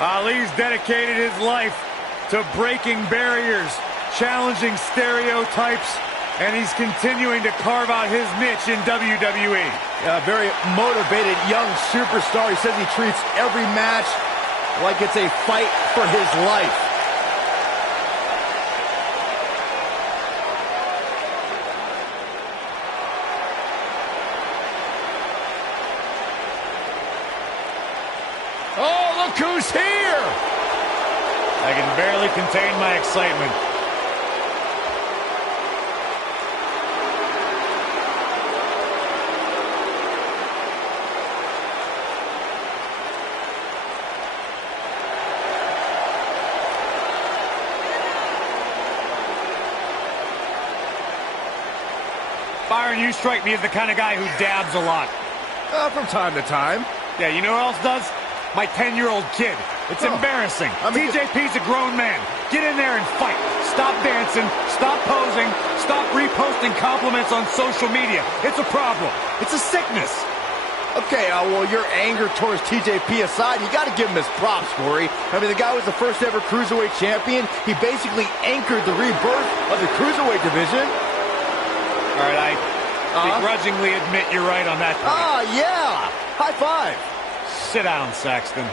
Ali's dedicated his life to breaking barriers, challenging stereotypes, and he's continuing to carve out his niche in WWE. A very motivated young superstar. He says he treats every match like it's a fight for his life. Oh, look who's here! I can barely contain my excitement. Byron, you strike me as the kind of guy who dabs a lot. From time to time. Yeah, you know who else does? My 10-year-old kid. It's embarrassing. TJP's a grown man. Get in there and fight. Stop dancing. Stop posing. Stop reposting compliments on social media. It's a problem. It's a sickness. Okay, well, your anger towards TJP aside, you got to give him his props, Corey. I mean, the guy was the first ever Cruiserweight champion. He basically anchored the rebirth of the Cruiserweight division. All right, I begrudgingly admit you're right on that point. Yeah. High five. Sit down, Saxton.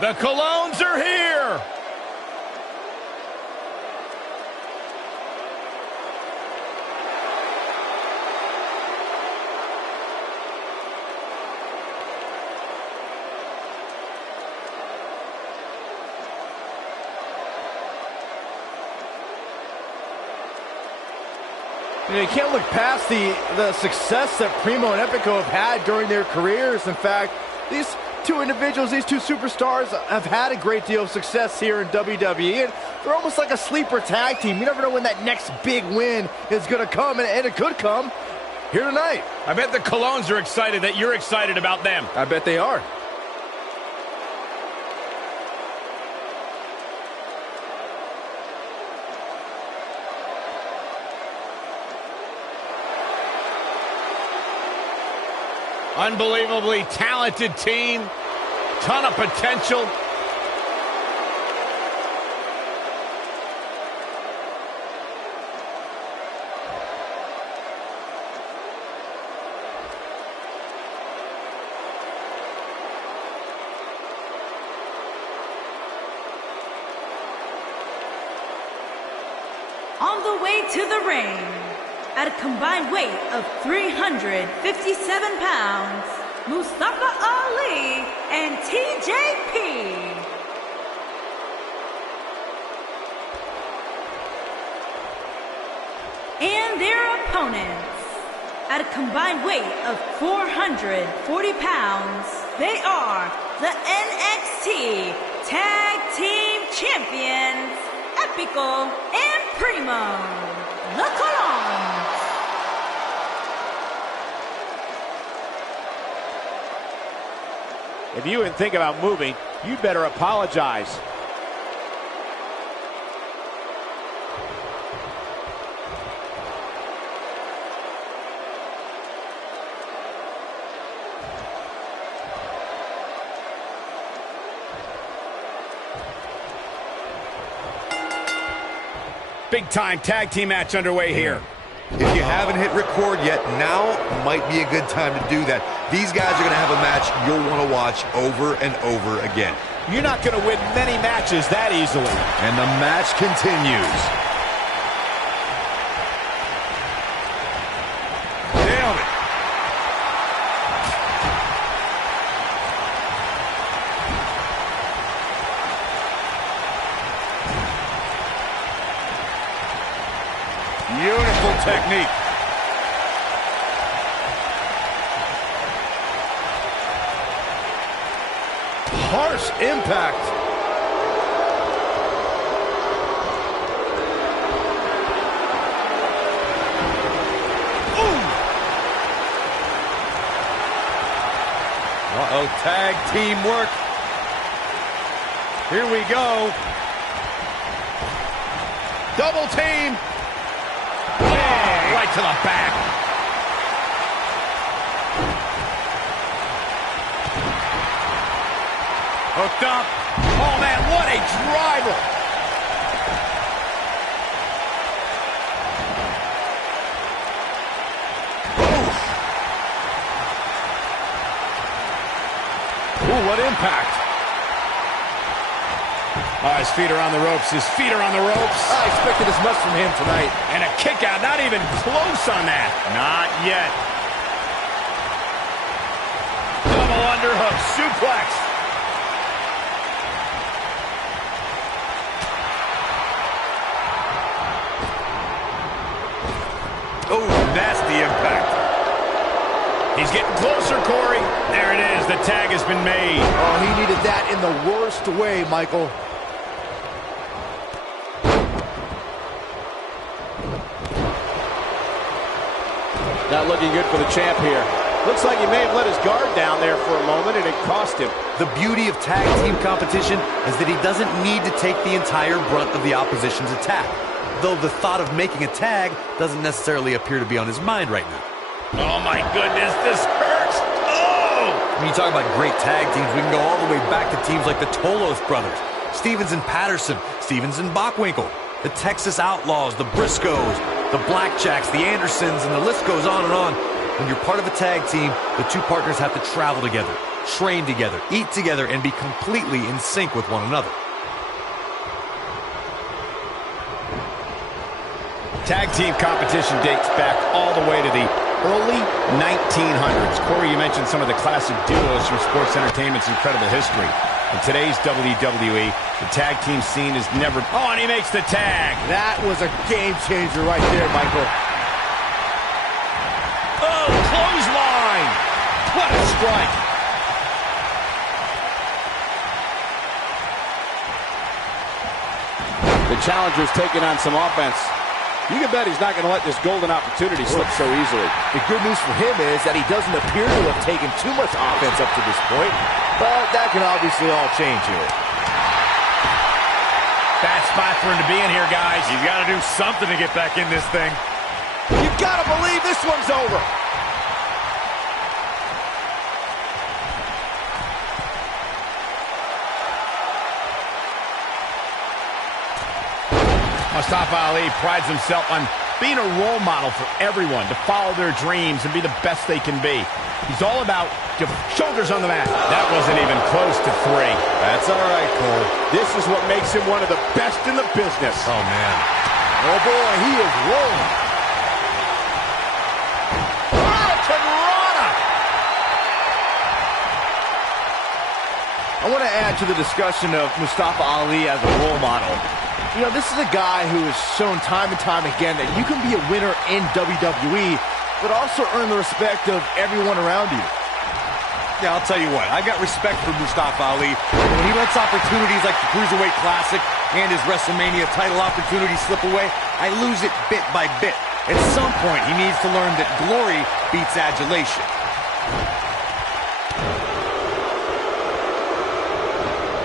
The Colognes are here! You can't look past the success that Primo and Epico have had during their careers. In fact, these two individuals, these two superstars, have had a great deal of success here in WWE, and they're almost like a sleeper tag team. You never know when that next big win is going to come, and it could come here tonight. I bet the Colognes are excited that you're excited about them. I bet they are. Unbelievably talented team. Ton of potential. On the way to the ring, at a combined weight of 357 pounds, Mustafa Ali and TJP. And their opponents, at a combined weight of 440 pounds, they are the NXT Tag Team Champions, Epico and Primo, the Colognes. If you even think about moving, you'd better apologize. Big time tag team match underway here. If you haven't hit record yet, now might be a good time to do that. These guys are going to have a match you'll want to watch over and over again. You're not going to win many matches that easily. And the match continues. Nailed it. Beautiful technique. Harsh impact. Uh-oh, tag team work. Here we go. Double team. Oh, right to the back. Hooked up. Oh, man, what a driver. Ooh, what impact. Oh, his feet are on the ropes. His feet are on the ropes. I expected as much from him tonight. And a kick out, not even close on that. Not yet. Double underhook, suplex. Oh, nasty impact. He's getting closer, Corey. There it is. The tag has been made. Oh, he needed that in the worst way, Michael. Not looking good for the champ here. Looks like he may have let his guard down there for a moment, and it cost him. The beauty of tag team competition is that he doesn't need to take the entire brunt of the opposition's attack. Though the thought of making a tag doesn't necessarily appear to be on his mind right now. Oh, my goodness, this hurts. Oh! When you talk about great tag teams, we can go all the way back to teams like the Tolos brothers, Stevens and Patterson, Stevens and Bockwinkel, the Texas Outlaws, the Briscoes, the Blackjacks, the Andersons, and the list goes on and on. When you're part of a tag team, the two partners have to travel together, train together, eat together, and be completely in sync with one another. Tag team competition dates back all the way to the early 1900s. Corey, you mentioned some of the classic duos from sports entertainment's incredible history. In today's WWE, the tag team scene is never... Oh, and he makes the tag. That was a game changer right there, Michael. Oh, clothesline. What a strike. The challenger's taking on some offense. You can bet he's not going to let this golden opportunity slip so easily. The good news for him is that he doesn't appear to have taken too much offense up to this point, but that can obviously all change here. Bad spot for him to be in here, guys. He's got to do something to get back in this thing. You've got to believe this one's over. Mustafa Ali prides himself on being a role model for everyone to follow their dreams and be the best they can be. He's all about shoulders on the mat. That wasn't even close to 3. That's all right, Cole. This is what makes him one of the best in the business. Oh, man. Oh, boy, he is rolling. I want to add to the discussion of Mustafa Ali as a role model. You know, this is a guy who has shown time and time again that you can be a winner in WWE, but also earn the respect of everyone around you. Yeah, I'll tell you what. I've got respect for Mustafa Ali. When he lets opportunities like the Cruiserweight Classic and his WrestleMania title opportunity slip away, I lose it bit by bit. At some point, he needs to learn that glory beats adulation.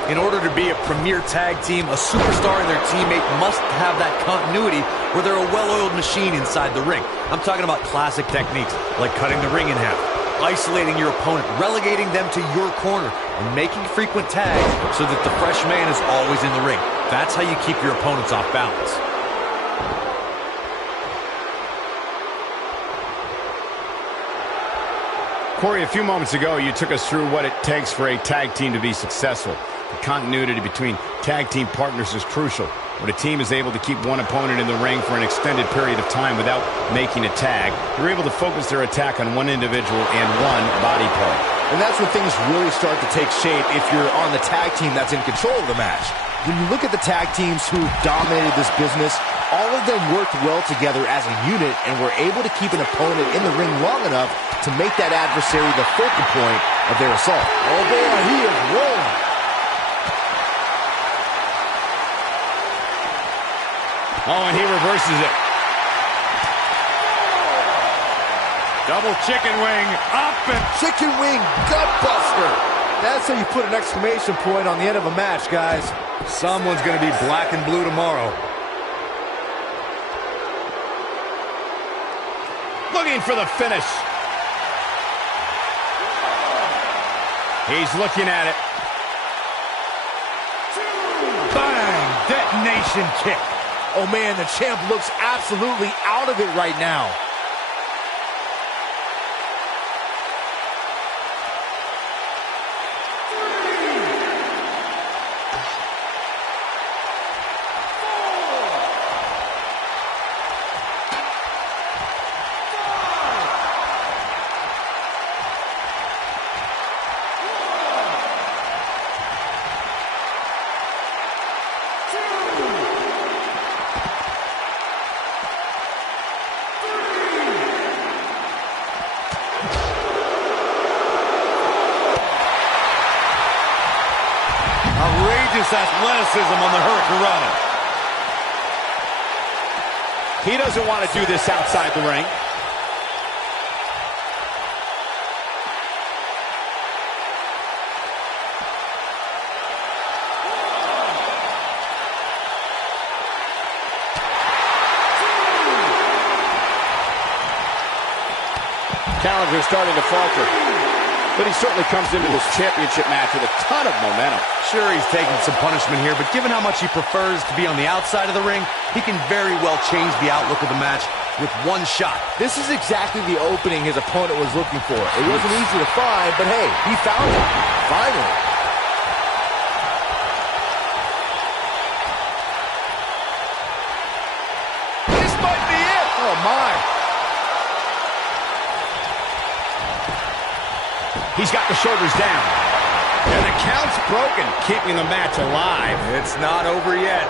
In order to be a premier tag team, a superstar and their teammate must have that continuity where they're a well-oiled machine inside the ring. I'm talking about classic techniques like cutting the ring in half, isolating your opponent, relegating them to your corner, and making frequent tags so that the fresh man is always in the ring. That's how you keep your opponents off balance. Corey, a few moments ago, you took us through what it takes for a tag team to be successful. The continuity between tag team partners is crucial. When a team is able to keep one opponent in the ring for an extended period of time without making a tag, they're able to focus their attack on one individual and one body part. And that's when things really start to take shape if you're on the tag team that's in control of the match. When you look at the tag teams who dominated this business, all of them worked well together as a unit and were able to keep an opponent in the ring long enough to make that adversary the focal point of their assault. Oh boy, he is rolling. Oh, and he reverses it. Double chicken wing up and Chicken wing gut buster. That's how you put an exclamation point on the end of a match, guys. Someone's going to be black and blue tomorrow. Looking for the finish. He's looking at it. Bang! Detonation kick. Oh man, the champ looks absolutely out of it right now. Outrageous athleticism on the Hurricanrana. He doesn't want to do this outside the ring. Challenger's starting to falter. But he certainly comes into this championship match with a ton of momentum. Sure, he's taking some punishment here, but given how much he prefers to be on the outside of the ring, he can very well change the outlook of the match with one shot. This is exactly the opening his opponent was looking for. It wasn't easy to find, but hey, he found it. Finally. This might be it. Oh, my. He's got the shoulders down. And the count's broken, keeping the match alive. It's not over yet.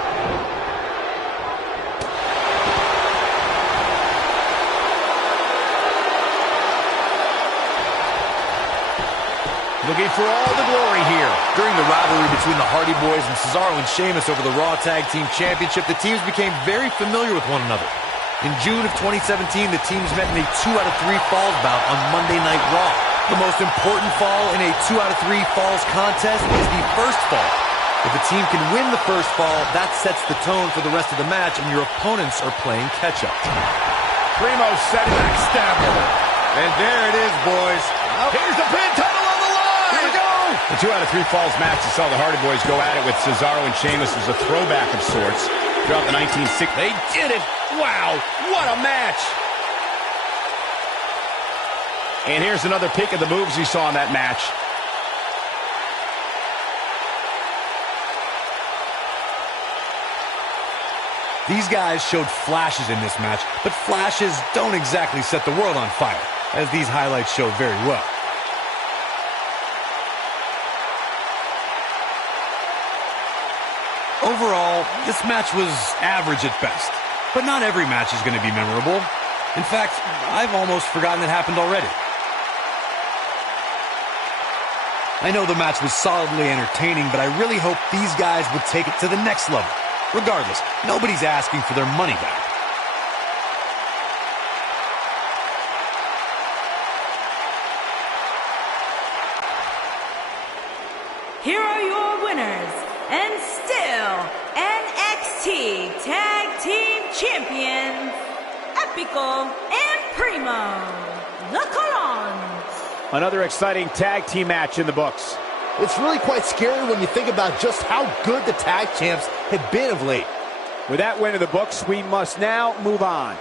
Looking for all the glory here. During the rivalry between the Hardy Boys and Cesaro and Sheamus over the Raw Tag Team Championship, the teams became very familiar with one another. In June of 2017, the teams met in a 2 out of 3 falls bout on Monday Night Raw. The most important fall in a 2 out of 3 falls contest is the first fall. If a team can win the first fall, that sets the tone for the rest of the match, and your opponents are playing catch-up. Primo setting that stabber. And there it is, boys. Here's the pin, title on the line. Here we go. The 2 out of 3 falls match that saw the Hardy Boys go at it with Cesaro and Sheamus was a throwback of sorts. Throughout the 1960s, they did it. Wow, what a match. And here's another peek of the moves we saw in that match. These guys showed flashes in this match, but flashes don't exactly set the world on fire, as these highlights show very well. Overall, this match was average at best, but not every match is going to be memorable. In fact, I've almost forgotten it happened already. I know the match was solidly entertaining, but I really hope these guys would take it to the next level. Regardless, nobody's asking for their money back. Here are your winners, and still NXT Tag Team Champions, Epico and Primo, the Colons. Another exciting tag team match in the books. It's really quite scary when you think about just how good the tag champs have been of late. With that win in the books, we must now move on.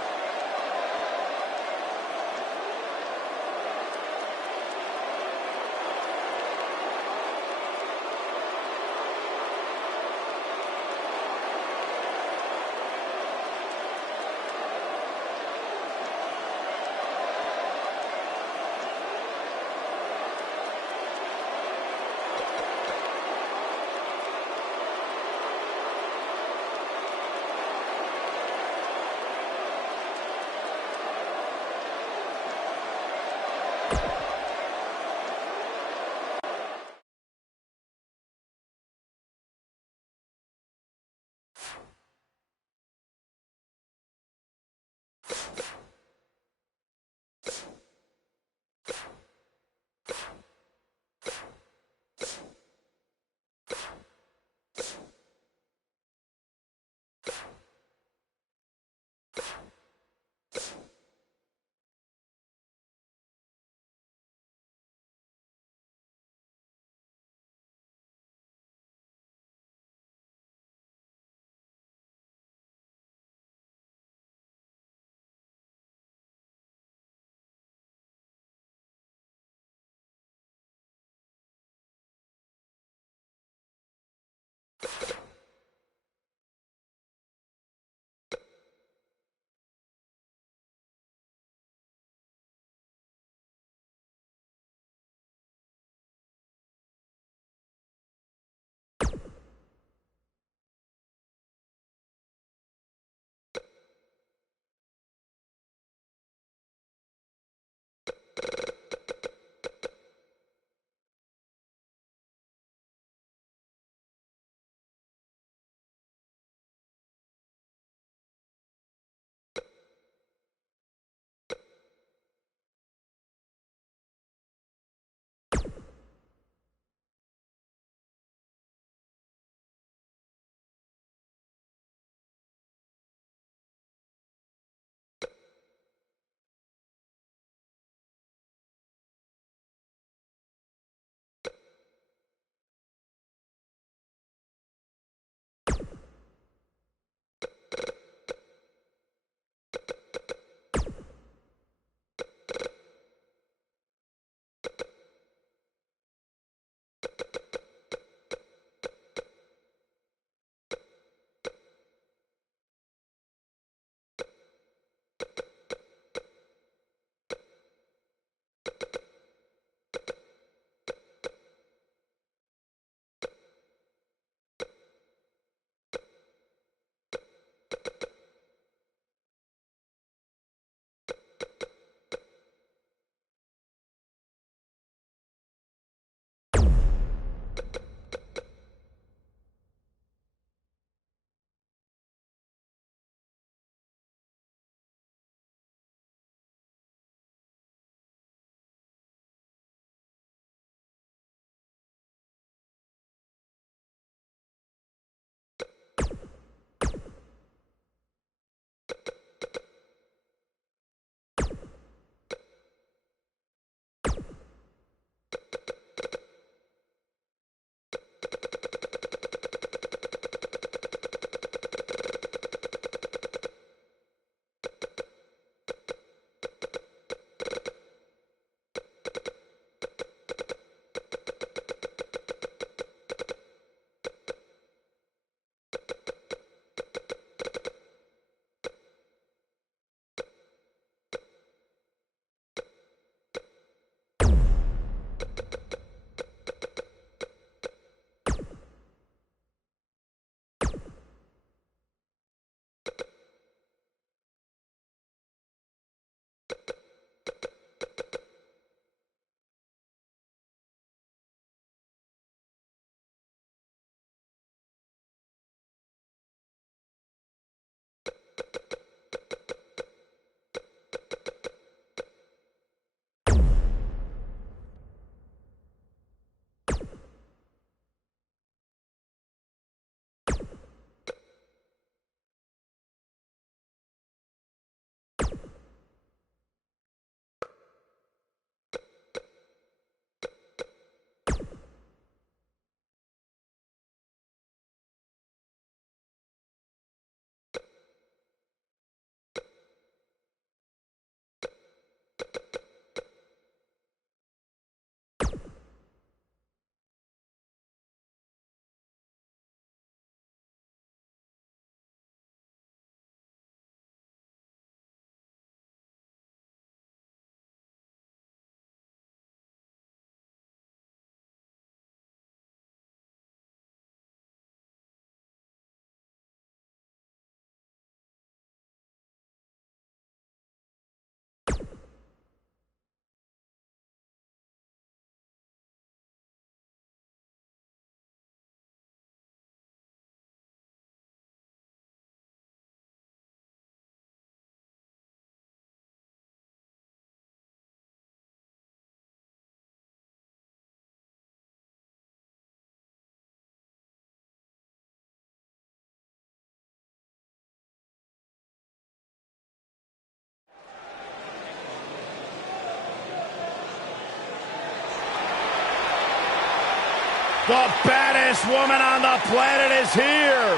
The baddest woman on the planet is here.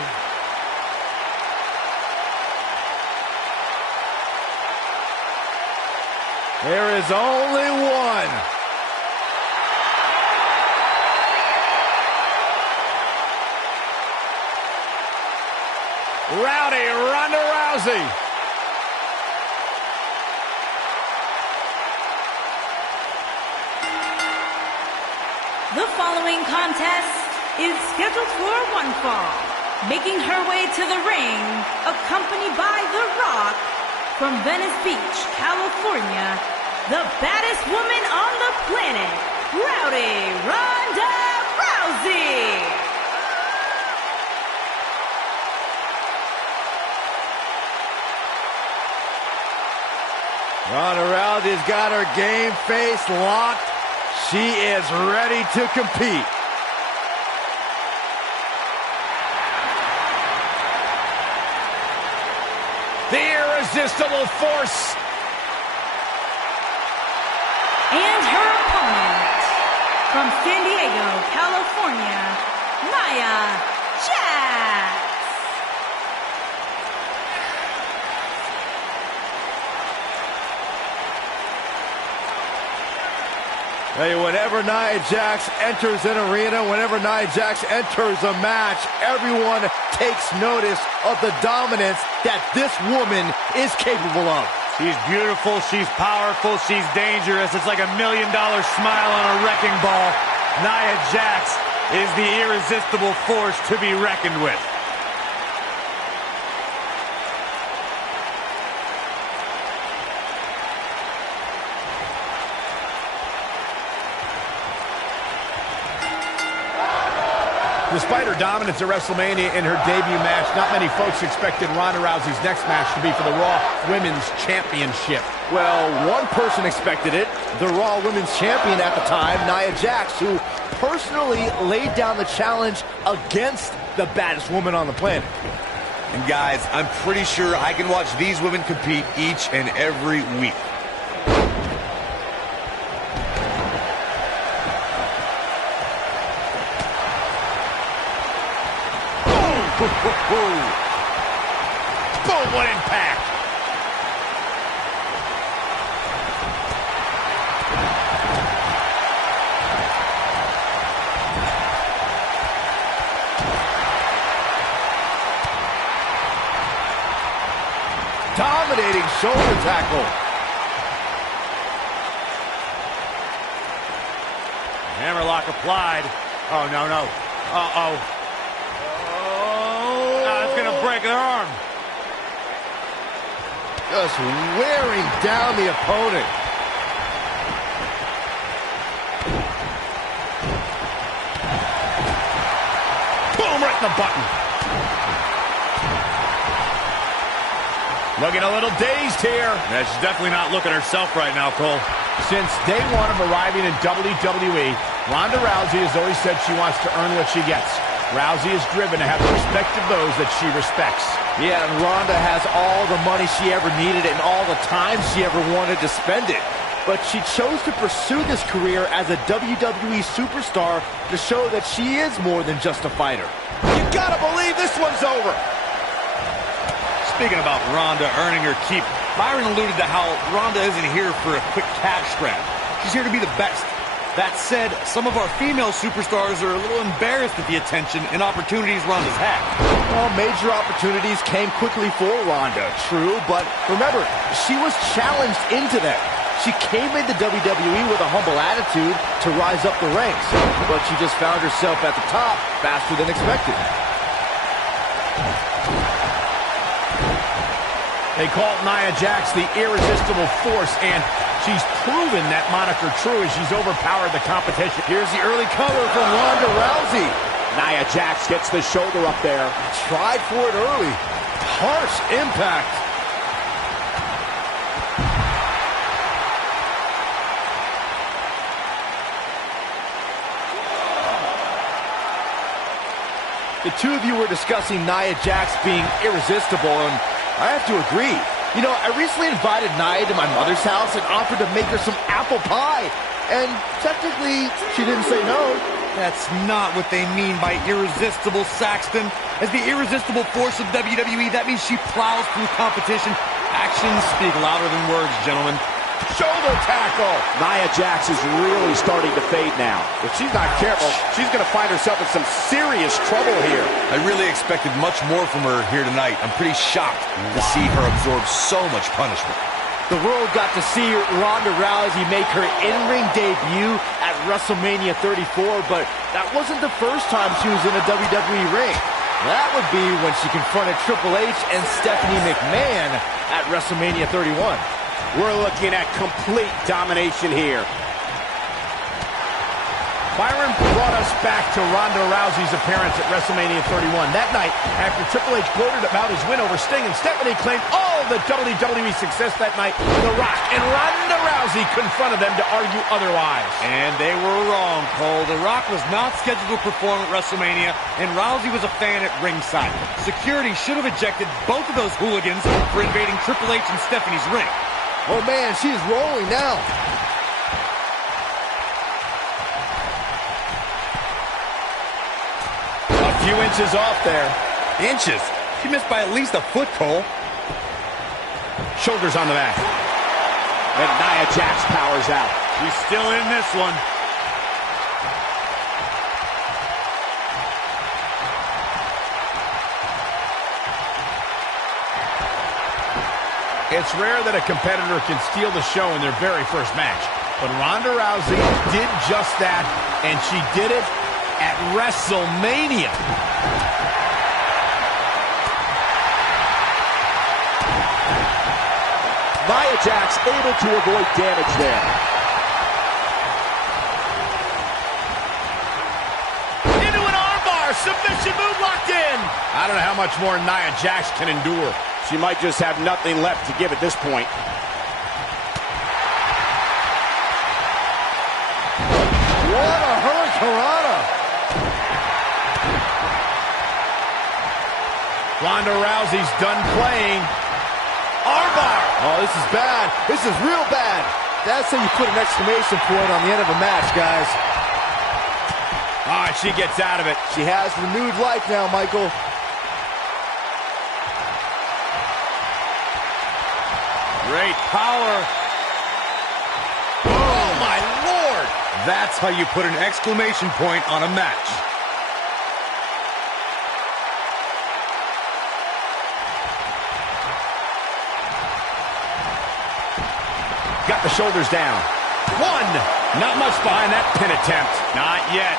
There is only one. Rowdy Ronda Rousey. The following contest is scheduled for one fall. Making her way to the ring, accompanied by The Rock, from Venice Beach, California, the baddest woman on the planet, Rowdy Ronda Rousey. Ronda Rousey's got her game face locked. She is ready to compete. The irresistible force. And her opponent, from San Diego, California, Nia Jax. Hey, whenever Nia Jax enters an arena, whenever Nia Jax enters a match, everyone takes notice of the dominance that this woman is capable of. She's beautiful, she's powerful, she's dangerous. It's like $1 million smile on a wrecking ball. Nia Jax is the irresistible force to be reckoned with. Despite her dominance at WrestleMania in her debut match, not many folks expected Ronda Rousey's next match to be for the Raw Women's Championship. Well, one person expected it, the Raw Women's Champion at the time, Nia Jax, who personally laid down the challenge against the baddest woman on the planet. And guys, I'm pretty sure I can watch these women compete each and every week. Boom, what impact! Dominating shoulder tackle. Hammerlock applied. Oh, no, no. Uh-oh. Oh. It's going to break her arm. Just wearing down the opponent. Boom, right in the button. Looking a little dazed here. Yeah, she's definitely not looking herself right now, Cole. Since day one of arriving in WWE, Ronda Rousey has always said she wants to earn what she gets. Rousey is driven to have the respect of those that she respects. Yeah, and Ronda has all the money she ever needed and all the time she ever wanted to spend it. But she chose to pursue this career as a WWE superstar to show that she is more than just a fighter. You gotta believe this one's over. Speaking about Ronda earning her keep, Byron alluded to how Ronda isn't here for a quick cash grab. She's here to be the best. That said, some of our female superstars are a little embarrassed at the attention and opportunities Ronda's had. Well, major opportunities came quickly for Ronda, true, but remember, she was challenged into them. She came into WWE with a humble attitude to rise up the ranks, but she just found herself at the top faster than expected. They call Nia Jax the irresistible force, and she's proven that moniker true as she's overpowered the competition. Here's the early cover from Ronda Rousey. Nia Jax gets the shoulder up there. Tried for it early. Harsh impact. The two of you were discussing Nia Jax being irresistible, and I have to agree. You know, I recently invited Nia to my mother's house and offered to make her some apple pie. And technically, she didn't say no. That's not what they mean by irresistible, Saxton. As the irresistible force of WWE, that means she plows through competition. Actions speak louder than words, gentlemen. Shoulder tackle. Nia Jax is really starting to fade now. If she's not careful, she's going to find herself in some serious trouble here. I really expected much more from her here tonight. I'm pretty shocked to see her absorb so much punishment. The world got to see Ronda Rousey make her in-ring debut at WrestleMania 34, but that wasn't the first time she was in a WWE ring. That would be when she confronted Triple H and Stephanie McMahon at WrestleMania 31. We're looking at complete domination here. Byron brought us back to Ronda Rousey's appearance at WrestleMania 31. That night, after Triple H gloated about his win over Sting, and Stephanie claimed all the WWE success that night, The Rock and Ronda Rousey confronted them to argue otherwise. And they were wrong, Cole. The Rock was not scheduled to perform at WrestleMania, and Rousey was a fan at ringside. Security should have ejected both of those hooligans for invading Triple H and Stephanie's ring. Oh man, she's rolling now. A few inches off there. Inches? She missed by at least a foot, Cole. Shoulders on the mat. And Nia Jax powers out. She's still in this one. It's rare that a competitor can steal the show in their very first match. But Ronda Rousey did just that, and she did it at WrestleMania. Nia Jax able to avoid damage there. Into an armbar, submission move locked in. I don't know how much more Nia Jax can endure. She might just have nothing left to give at this point. What a hurricanrana. Ronda Rousey's done playing. Armbar. Oh, this is bad. This is real bad. That's how you put an exclamation point on the end of a match, guys. Ah, she gets out of it. She has renewed life now, Michael. Great power. Oh, my Lord. That's how you put an exclamation point on a match. Got the shoulders down. One. Not much behind that pin attempt. Not yet.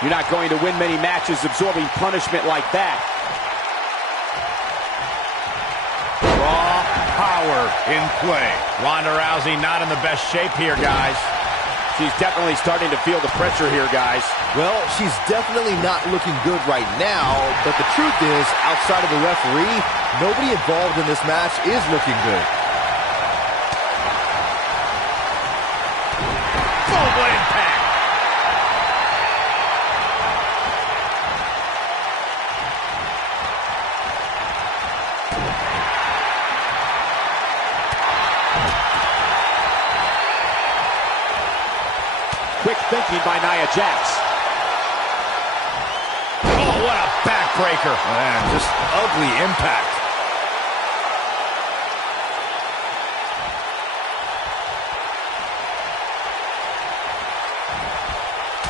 You're not going to win many matches absorbing punishment like that. Raw power in play. Ronda Rousey not in the best shape here, guys. She's definitely starting to feel the pressure here, guys. Well, she's definitely not looking good right now, but the truth is, outside of the referee, nobody involved in this match is looking good. Global impact. Quick thinking by Nia Jax. Oh, what a backbreaker. Man, just ugly impact.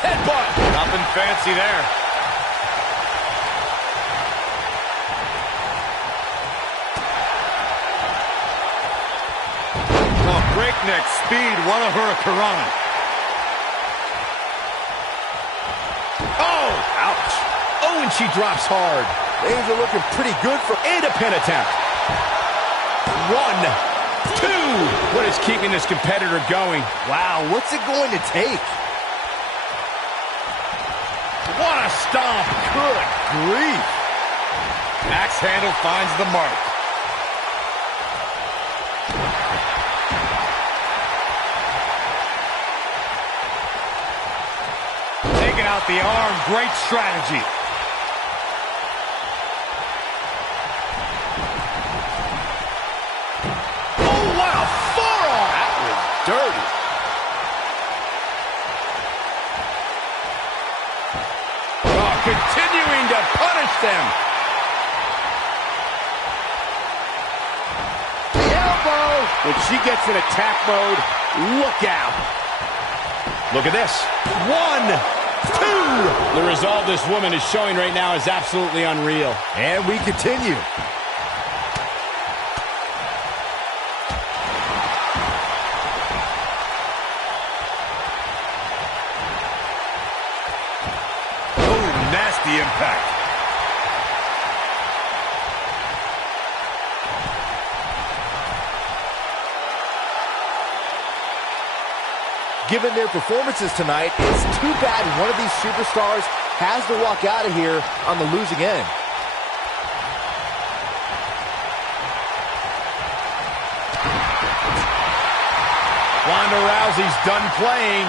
Headbutt. Nothing fancy there. Oh, breakneck speed. What a hurricanrana. Oh, ouch. Oh, and she drops hard. Things are looking pretty good for And a pin attempt. 1, 2. What is keeping this competitor going? Wow, what's it going to take? What a stomp. Good grief. Axe handle finds the mark. Taking out the arm. Great strategy. Oh, what a forearm. That was dirty. Oh, continuing to punish them. The elbow. When she gets in attack mode, look out. Look at this. 1, 2. The resolve this woman is showing right now is absolutely unreal. And we continue. Oh, nasty impact. Given their performances tonight, it's too bad one of these superstars has to walk out of here on the losing end. Ronda Rousey's done playing.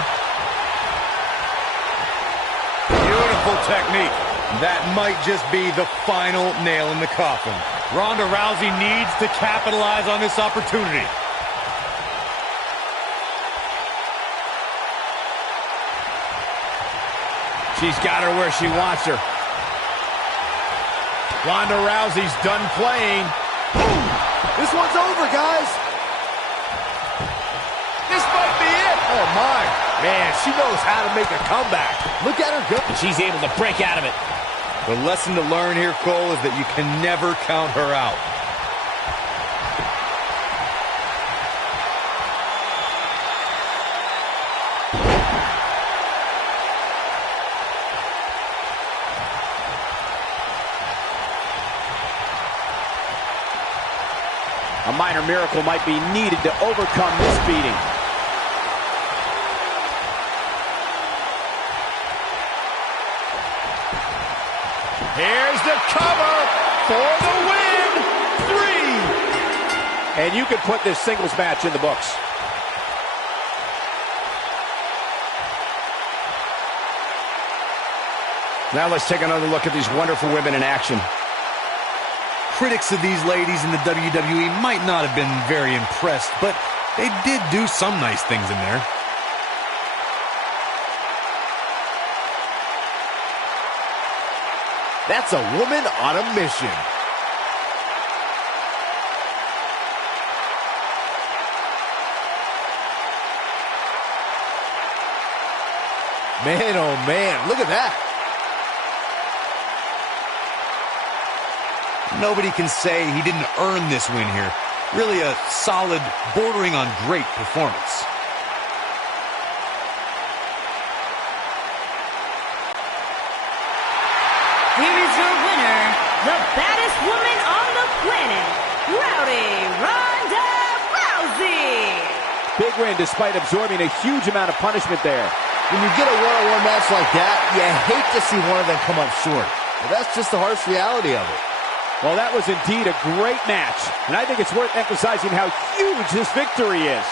Beautiful technique. That might just be the final nail in the coffin. Ronda Rousey needs to capitalize on this opportunity. She's got her where she wants her. Ronda Rousey's done playing. Boom! This one's over, guys. This might be it. Oh, my. Man, she knows how to make a comeback. Look at her go. She's able to break out of it. The lesson to learn here, Cole, is that you can never count her out. A minor miracle might be needed to overcome this beating. Here's the cover for the win. 3. And you can put this singles match in the books. Now let's take another look at these wonderful women in action. Critics of these ladies in the WWE might not have been very impressed, but they did do some nice things in there. That's a woman on a mission. Man, oh man, look at that. Nobody can say he didn't earn this win here. Really a solid, bordering on great performance. Here is your winner, the baddest woman on the planet, Ronda Rousey. Big win despite absorbing a huge amount of punishment there. When you get a one-on-one match like that, you hate to see one of them come up short. But that's just the harsh reality of it. Well, that was indeed a great match, and I think it's worth emphasizing how huge this victory is.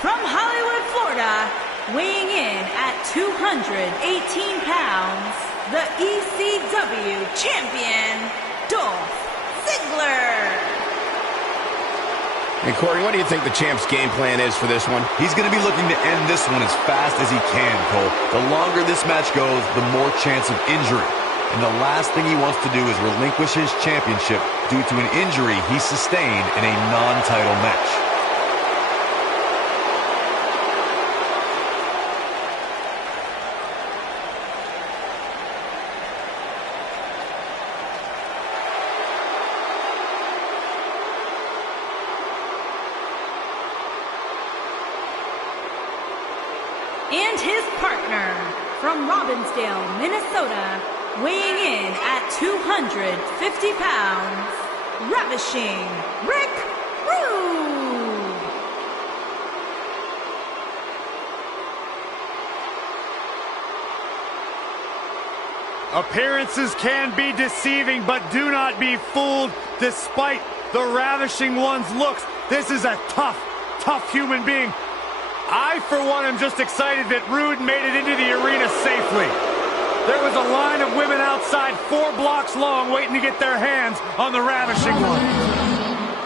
from Hollywood, Florida, weighing in at 218 pounds, the ECW champion, Dolph Ziggler. And Corey, what do you think the champ's game plan is for this one? He's going to be looking to end this one as fast as he can, Cole. The longer this match goes, the more chance of injury. And the last thing he wants to do is relinquish his championship due to an injury he sustained in a non-title match. And his partner from Robbinsdale, Minnesota, weighing in at 250 pounds, Ravishing Rick Rude. Appearances can be deceiving, but do not be fooled despite the Ravishing One's looks. This is a tough human being. I, for one, am just excited that Rude made it into the arena safely. There was a line of women outside 4 blocks long waiting to get their hands on the Ravishing One.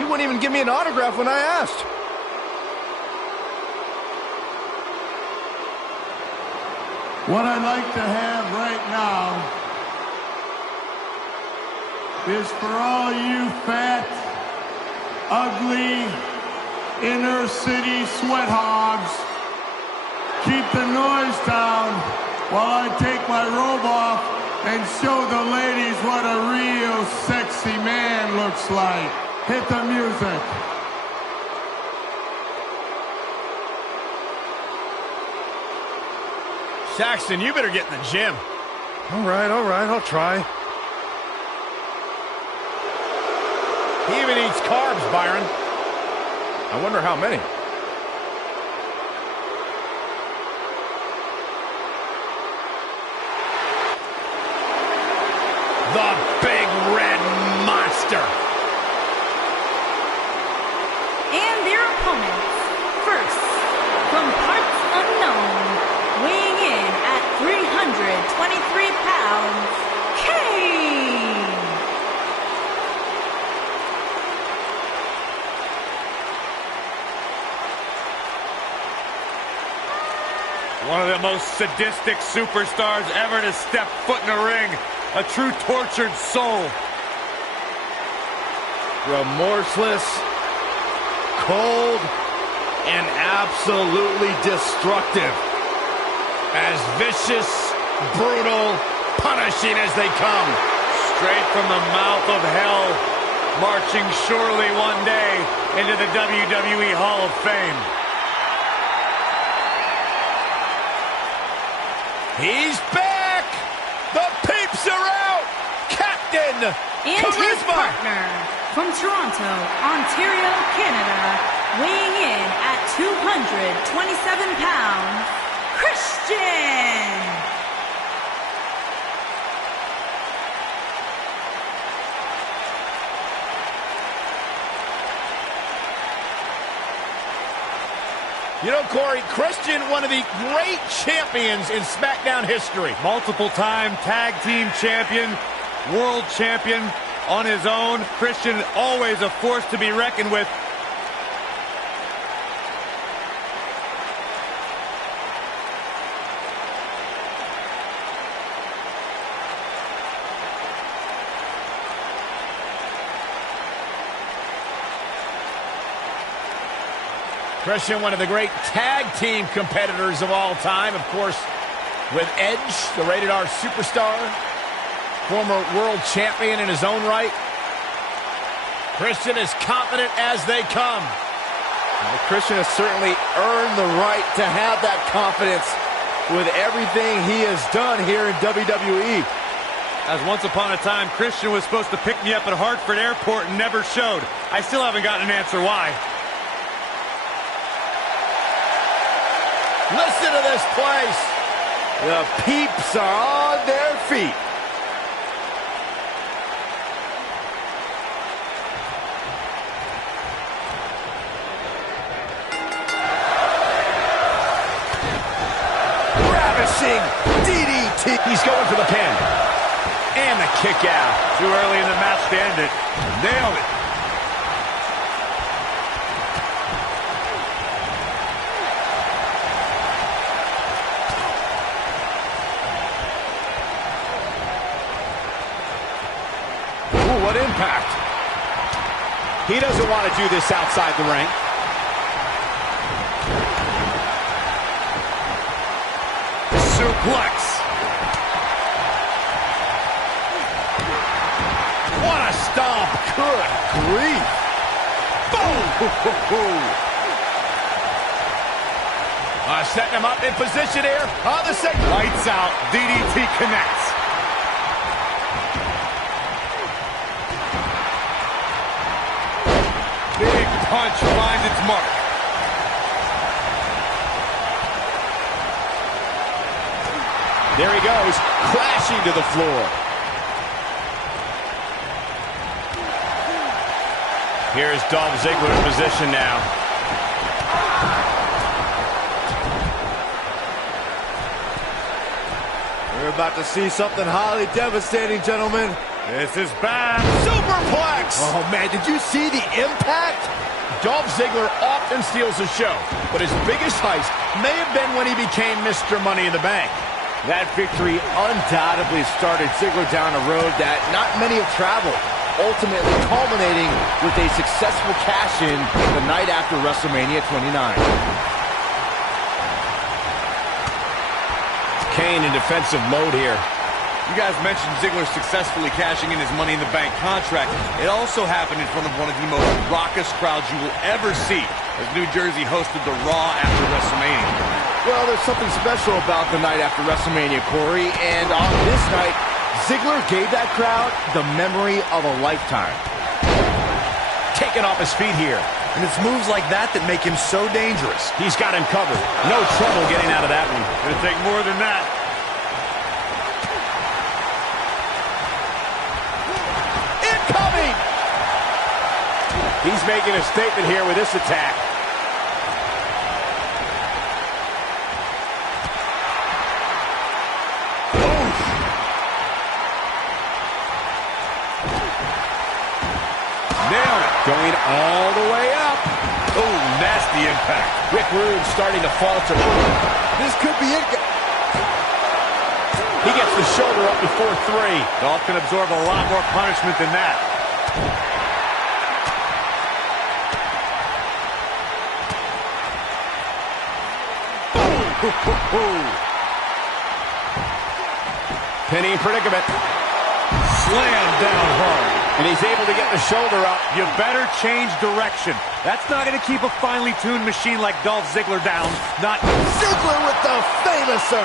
He wouldn't even give me an autograph when I asked. What I'd like to have right now is for all you fat, ugly, inner city sweat hogs, keep the noise down while I take my robe off and show the ladies what a real sexy man looks like. Hit the music. Saxton, you better get in the gym. All right, I'll try. He even eats carbs, Byron. I wonder how many. The big red monster. And their opponents, first, from parts unknown, weighing in at 323 pounds, Kane. One of the most sadistic superstars ever to step foot in a ring. A true tortured soul. Remorseless, cold, and absolutely destructive. As vicious, brutal, punishing as they come. Straight from the mouth of hell, marching surely one day into the WWE Hall of Fame. He's back! The peeps are out! Captain And Charisma! his partner, from Toronto, Ontario, Canada, weighing in at 227 pounds, Christian. You know, Corey, Christian, one of the great champions in SmackDown history. Multiple-time tag team champion, world champion on his own. Christian, always a force to be reckoned with. Christian, one of the great tag team competitors of all time, of course, with Edge, the Rated R superstar, former world champion in his own right. Christian is confident as they come. Well, Christian has certainly earned the right to have that confidence with everything he has done here in WWE. As once upon a time, Christian was supposed to pick me up at Hartford Airport and never showed. I still haven't gotten an answer why. Listen to this place. The peeps are on their feet. Crushing DDT. He's going for the pin. And the kick out. Too early in the match to end it. Nailed it. Ooh, what impact. He doesn't want to do this outside the ring. Suplex. What a stomp. Good grief. Boom! Setting him up in position here on the second. Lights out. DDT connects. Big punch finds its mark. There he goes, crashing to the floor. Here's Dolph Ziggler in position now. We're about to see something highly devastating, gentlemen. This is bad. Superplex! Oh, man, did you see the impact? Dolph Ziggler often steals the show, but his biggest heist may have been when he became Mr. Money in the Bank. That victory undoubtedly started Ziggler down a road that not many have traveled, ultimately culminating with a successful cash-in the night after WrestleMania 29. Kane in defensive mode here. You guys mentioned Ziggler successfully cashing in his Money in the Bank contract. It also happened in front of one of the most raucous crowds you will ever see as New Jersey hosted the Raw after WrestleMania. Well, there's something special about the night after WrestleMania, Corey, and on this night, Ziggler gave that crowd the memory of a lifetime. Taken off his feet here. And it's moves like that that make him so dangerous. He's got him covered. No trouble getting out of that one. Gonna take more than that. Incoming! He's making a statement here with this attack. Going all the way up. Oh, nasty impact. Rick Rude starting to falter. This could be it. He gets the shoulder up before 3. Dolph can absorb a lot more punishment than that. Penny in predicament. Slam down hard. And he's able to get the shoulder up. You better change direction. That's not going to keep a finely tuned machine like Dolph Ziggler down. Not Ziggler with the famouser.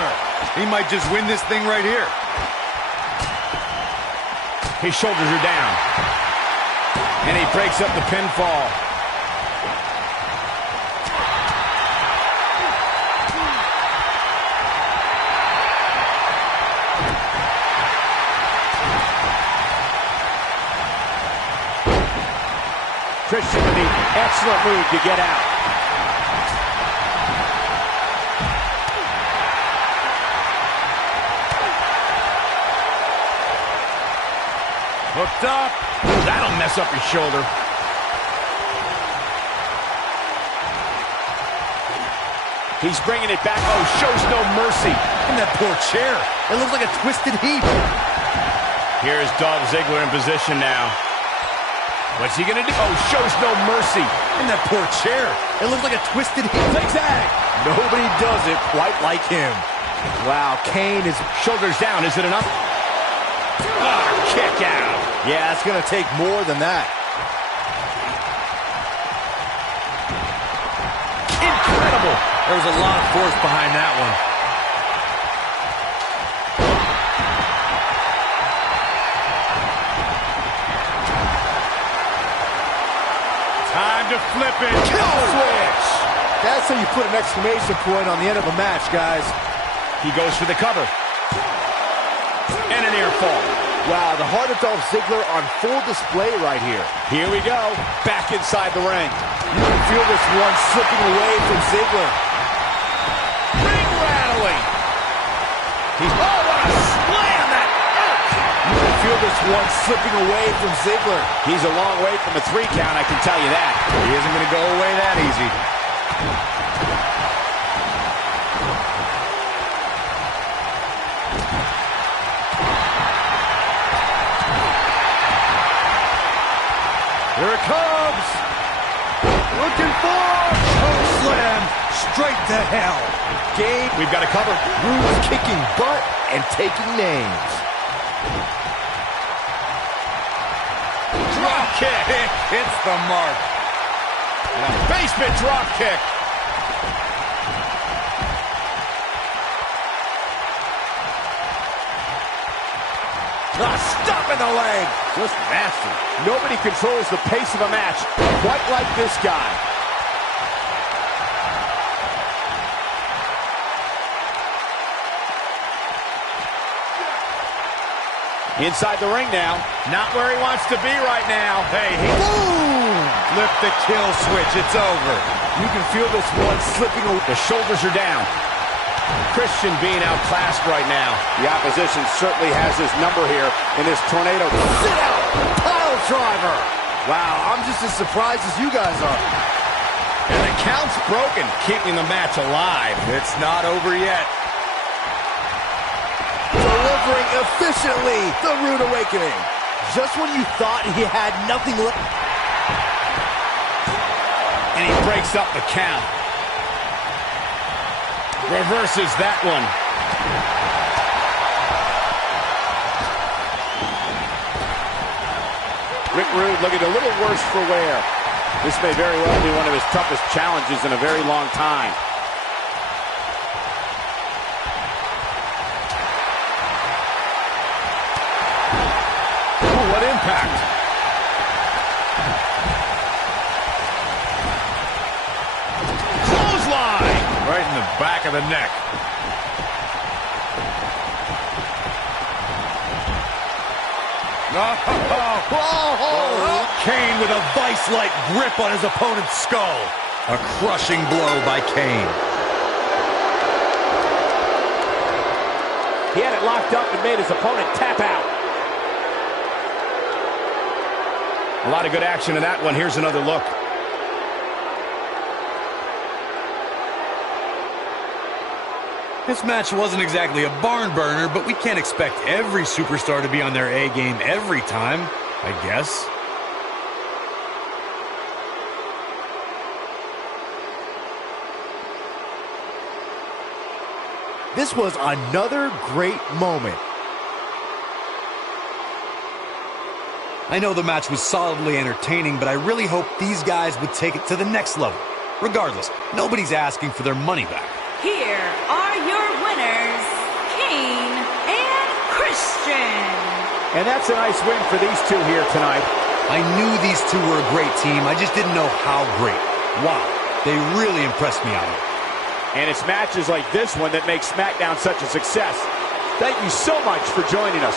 He might just win this thing right here. His shoulders are down. And he breaks up the pinfall. Christian with the excellent move to get out. Hooked up. That'll mess up your shoulder. He's bringing it back. Oh, shows no mercy. And that poor chair. It looks like a twisted heap. Here's Dolph Ziggler in position now. What's he gonna do? Oh, shows no mercy. And that poor chair. It looks like a twisted heap. Zigzag. Nobody does it quite like him. Wow, Kane is Shoulders down. Is it enough? Ah, kick out. Yeah, it's going to take more than that. Incredible. There was a lot of force behind that one. Time to flip it. Kill switch. That's how you put an exclamation point on the end of a match, guys. He goes for the cover. And an ear fall. Wow, the heart of Dolph Ziggler on full display right here. Here we go. Back inside the ring. You can feel this one slipping away from Ziggler. Ring rattling. Oh, what a slam that hurt! You can feel this one slipping away from Ziggler. He's a long way from a 3 count, I can tell you that. He isn't going to go away that easy. Here it comes. Looking for Oh, slam straight to hell. Kane. We've got to cover. Rhodes kicking butt and taking names. Drop kick. It's the mark. And a basement drop kick. Stop in the leg. Just nasty. Nobody controls the pace of a match quite like this guy. Inside the ring now. Not where he wants to be right now. Hey, Boom! Flip the kill switch. It's over. You can feel this one slipping away. the shoulders are down. Christian being outclassed right now. The opposition certainly has his number here in this tornado. Sit out! Pile driver! Wow, I'm just as surprised as you guys are. And the count's broken, keeping the match alive. It's not over yet. Delivering efficiently the Rude Awakening. Just when you thought he had nothing left. And he breaks up the count. Reverses that one. Rick Rude looking a little worse for wear. This may very well be one of his toughest challenges in a very long time. Ooh, what impact. Clothesline! Right in the back of the neck. Kane with a vice-like grip on his opponent's skull. A crushing blow by Kane. He had it locked up and made his opponent tap out. A lot of good action in that one. Here's another look. This match wasn't exactly a barn burner, but we can't expect every superstar to be on their A game every time, I guess. This was another great moment. I know the match was solidly entertaining, but I really hope these guys would take it to the next level. Regardless, nobody's asking for their money back. Here are your winners, Kane and Christian. And that's a nice win for these two here tonight. I knew these two were a great team, I just didn't know how great. Wow, they really impressed me out here. And it's matches like this one that make SmackDown such a success. Thank you so much for joining us.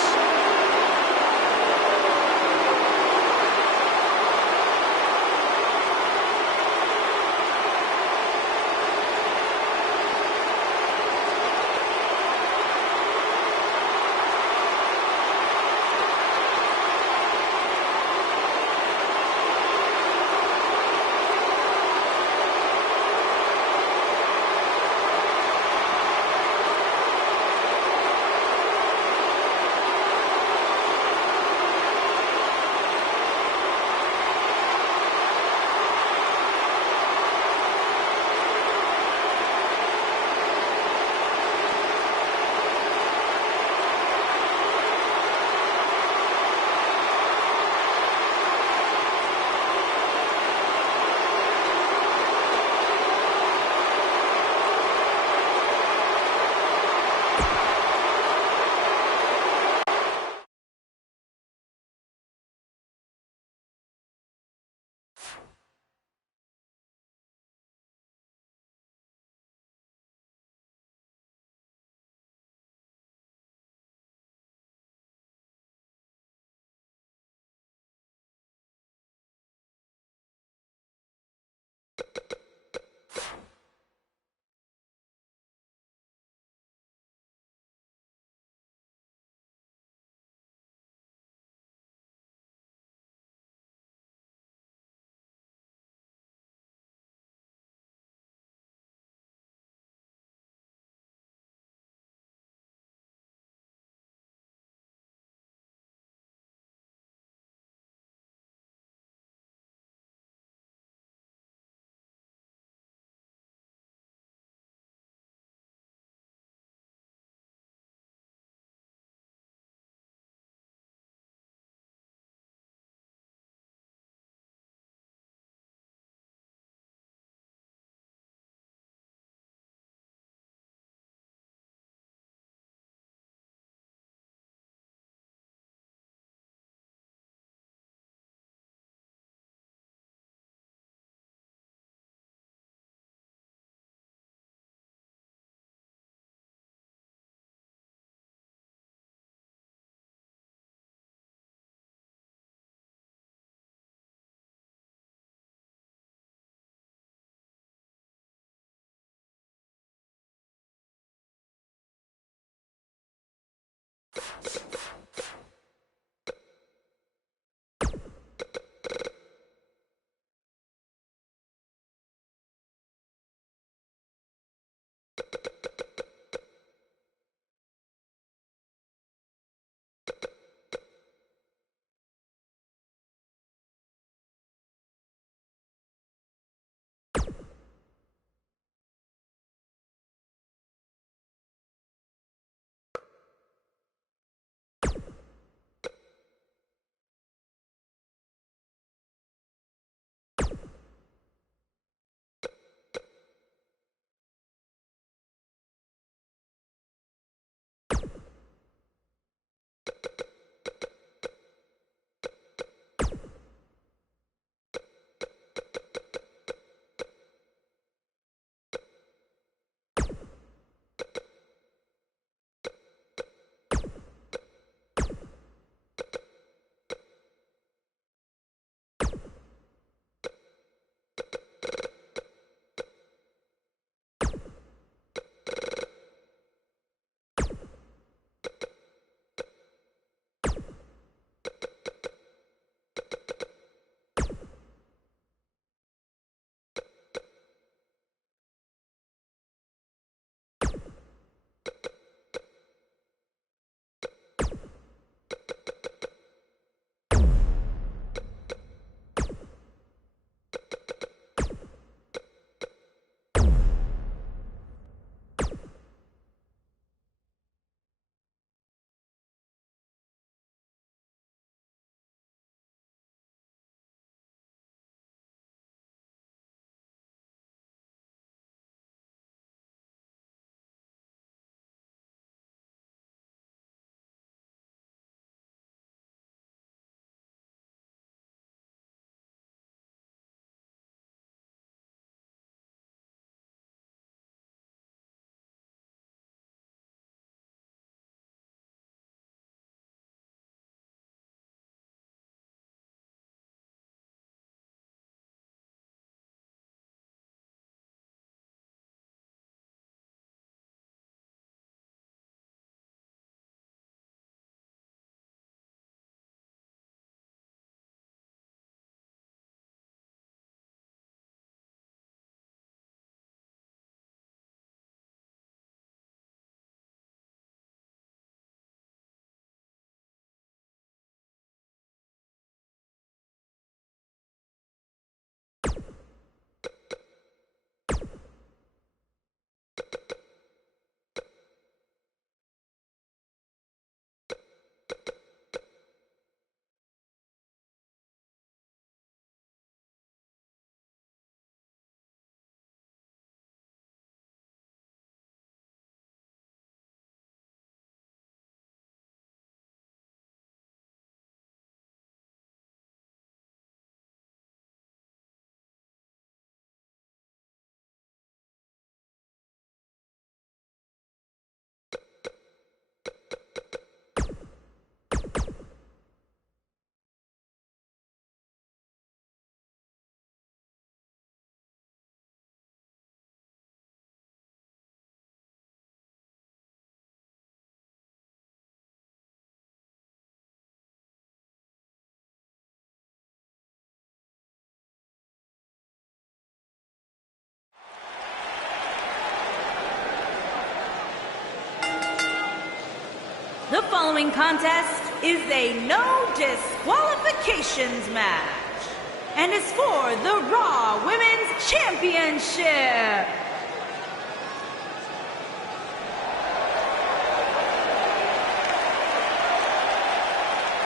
The following contest is a no disqualifications match and is for the Raw Women's Championship.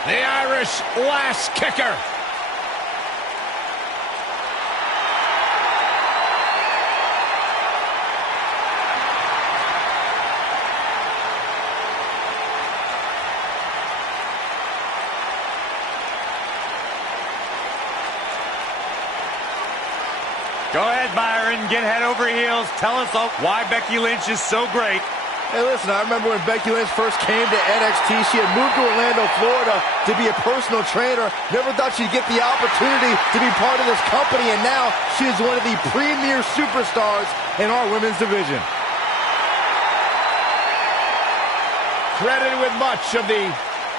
The Irish last kicker. Go ahead, Byron. Get head over heels. Tell us all why Becky Lynch is so great. Hey, listen, I remember when Becky Lynch first came to NXT, she had moved to Orlando, Florida to be a personal trainer. Never thought she'd get the opportunity to be part of this company, and now she is one of the premier superstars in our women's division. Credited with much of the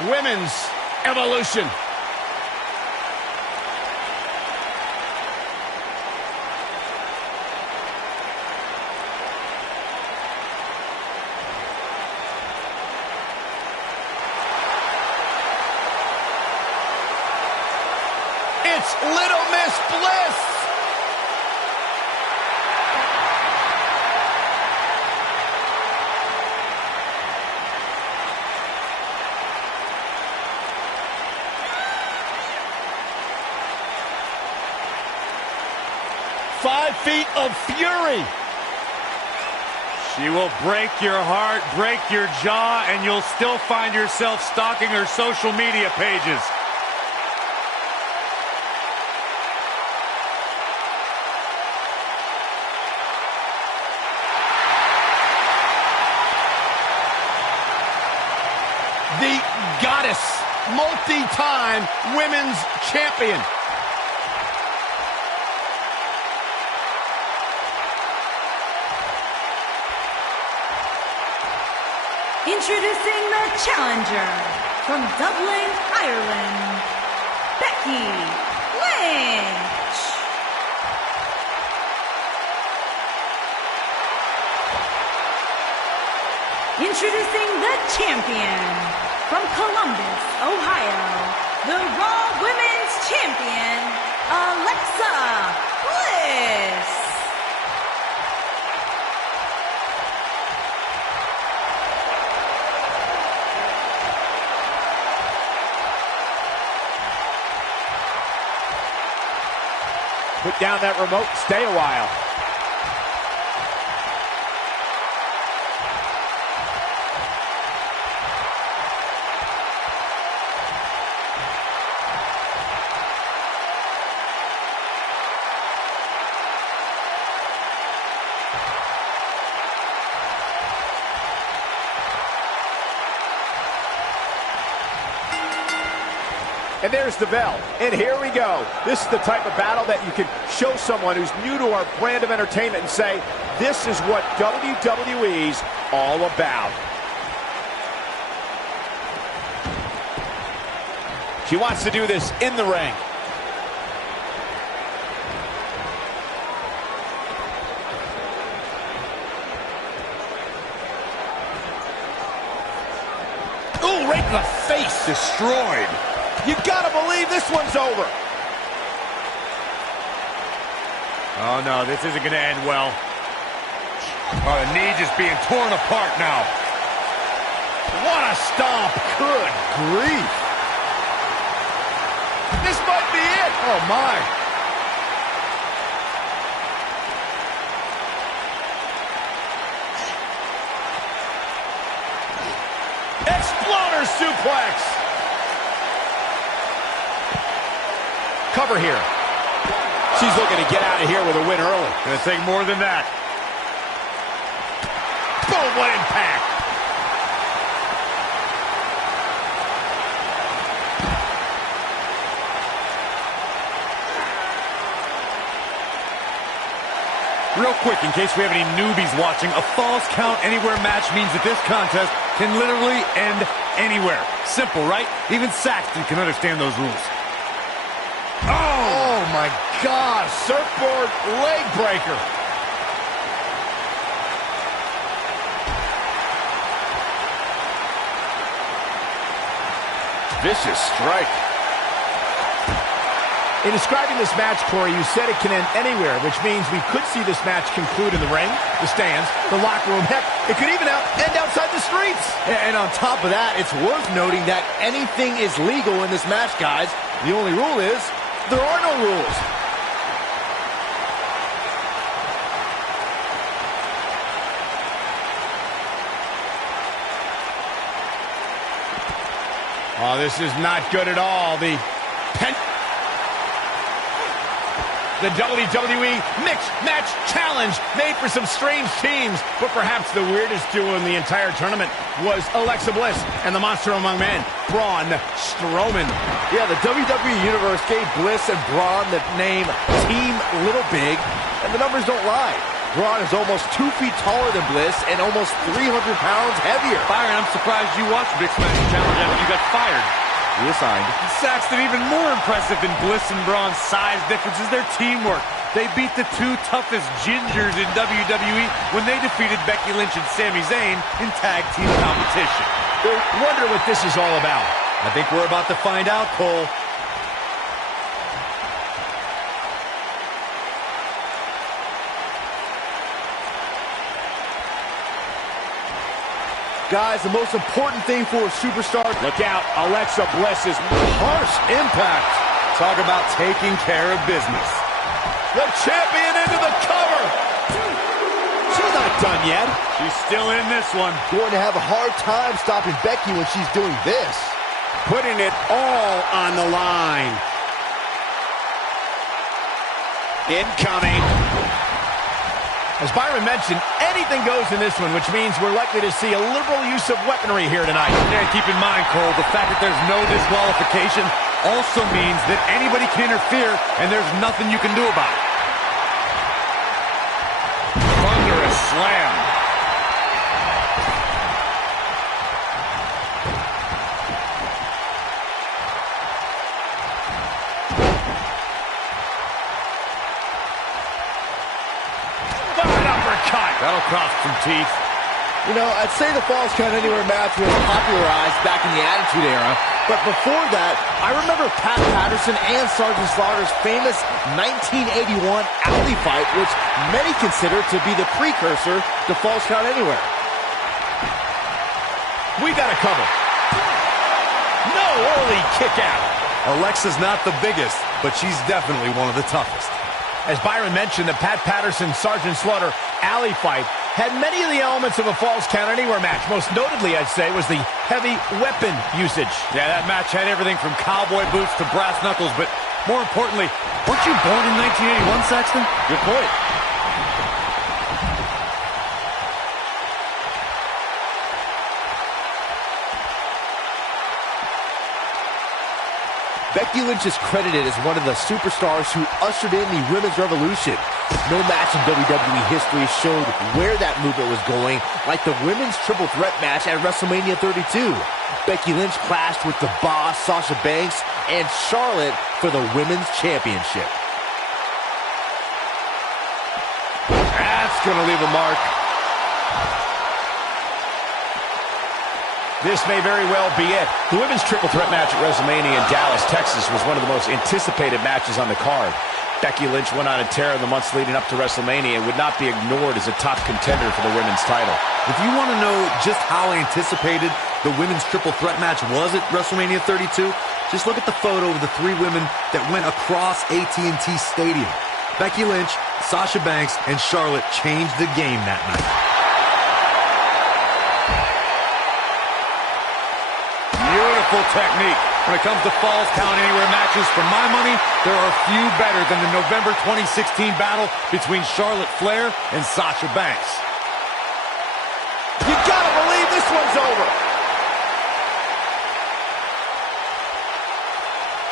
women's evolution. It's Little Miss Bliss. Five feet of fury. She will break your heart, break your jaw, and you'll still find yourself stalking her social media pages. The goddess, multi-time women's champion. Introducing the challenger from Dublin, Ireland, Becky Lynch. Introducing the champion from Columbus, Ohio, the Raw Women's Champion, Alexa Bliss. Put down that remote, stay a while. And there's the bell, and here we go. This is the type of battle that you can show someone who's new to our brand of entertainment and say, this is what WWE's all about. She wants to do this in the ring. Ooh, right in the face. Destroyed. You gotta believe this one's over. Oh, no, this isn't going to end well. Oh, the knee just being torn apart now. What a stomp. Good grief. This might be it. Oh, my. Exploder suplex. Cover here. She's looking to get out of here with a win early. Gonna take more than that. Boom, what impact. Real quick, in case we have any newbies watching, a Falls Count Anywhere match means that this contest can literally end anywhere. Simple, right? Even Saxton can understand those rules. Oh, my God. Surfboard leg breaker. vicious strike. In describing this match, Corey, you said it can end anywhere, which means we could see this match conclude in the ring, the stands, the locker room. Heck, it could even end outside the streets. And on top of that, it's worth noting that anything is legal in this match, guys. The only rule is there are no rules. Oh, this is not good at all. The WWE Mixed Match Challenge made for some strange teams, but perhaps the weirdest duo in the entire tournament was Alexa Bliss and the monster among men, Braun Strowman. Yeah, the WWE Universe gave Bliss and Braun the name Team Little Big, and the numbers don't lie. Braun is almost 2 feet taller than Bliss and almost 300 pounds heavier. Byron, I'm surprised you watched Mixed Match Challenge after you got fired. Reassigned. Saxton, even more impressive than Bliss and Braun's size difference is their teamwork. They beat the 2 toughest gingers in WWE when they defeated Becky Lynch and Samy Zayn in tag team competition. Wonder what this is all about. I think we're about to find out, Cole. Guys, the most important thing for a superstar... Look out, Alexa Bliss's harsh impact. Talk about taking care of business. The champion into the cover. She's not done yet. She's still in this one. Going to have a hard time stopping Becky when she's doing this. Putting it all on the line. Incoming. As Byron mentioned, anything goes in this one, which means we're likely to see a liberal use of weaponry here tonight. And keep in mind, Cole, the fact that there's no disqualification also means that anybody can interfere, and there's nothing you can do about it. Thunderous slam. That'll cost some teeth. You know, I'd say the Falls Count Anywhere match was popularized back in the Attitude Era, but before that, I remember Pat Patterson and Sergeant Slaughter's famous 1981 alley fight, which many consider to be the precursor to Falls Count Anywhere. We got a cover. No early kick out. Alexa's not the biggest, but she's definitely one of the toughest. As Byron mentioned, the Pat Patterson-Sergeant Slaughter alley fight had many of the elements of a Falls Count Anywhere match. Most notably, I'd say, was the heavy weapon usage. Yeah, that match had everything from cowboy boots to brass knuckles, but more importantly, weren't you born in 1981, Saxton? Good point. Becky Lynch is credited as one of the superstars who ushered in the Women's Revolution. No match in WWE history showed where that movement was going, like the Women's Triple Threat match at WrestleMania 32. Becky Lynch clashed with the Boss, Sasha Banks, and Charlotte for the Women's Championship. That's going to leave a mark. This may very well be it. The Women's Triple Threat match at WrestleMania in Dallas, Texas was one of the most anticipated matches on the card. Becky Lynch went on a tear in the months leading up to WrestleMania and would not be ignored as a top contender for the women's title. If you want to know just how anticipated the Women's Triple Threat match was at WrestleMania 32, just look at the photo of the 3 women that went across AT&T Stadium. Becky Lynch, Sasha Banks, and Charlotte changed the game that night. Beautiful technique. When it comes to Falls Count Anywhere matches, for my money, there are few better than the November 2016 battle between Charlotte Flair and Sasha Banks. You gotta believe this one's over.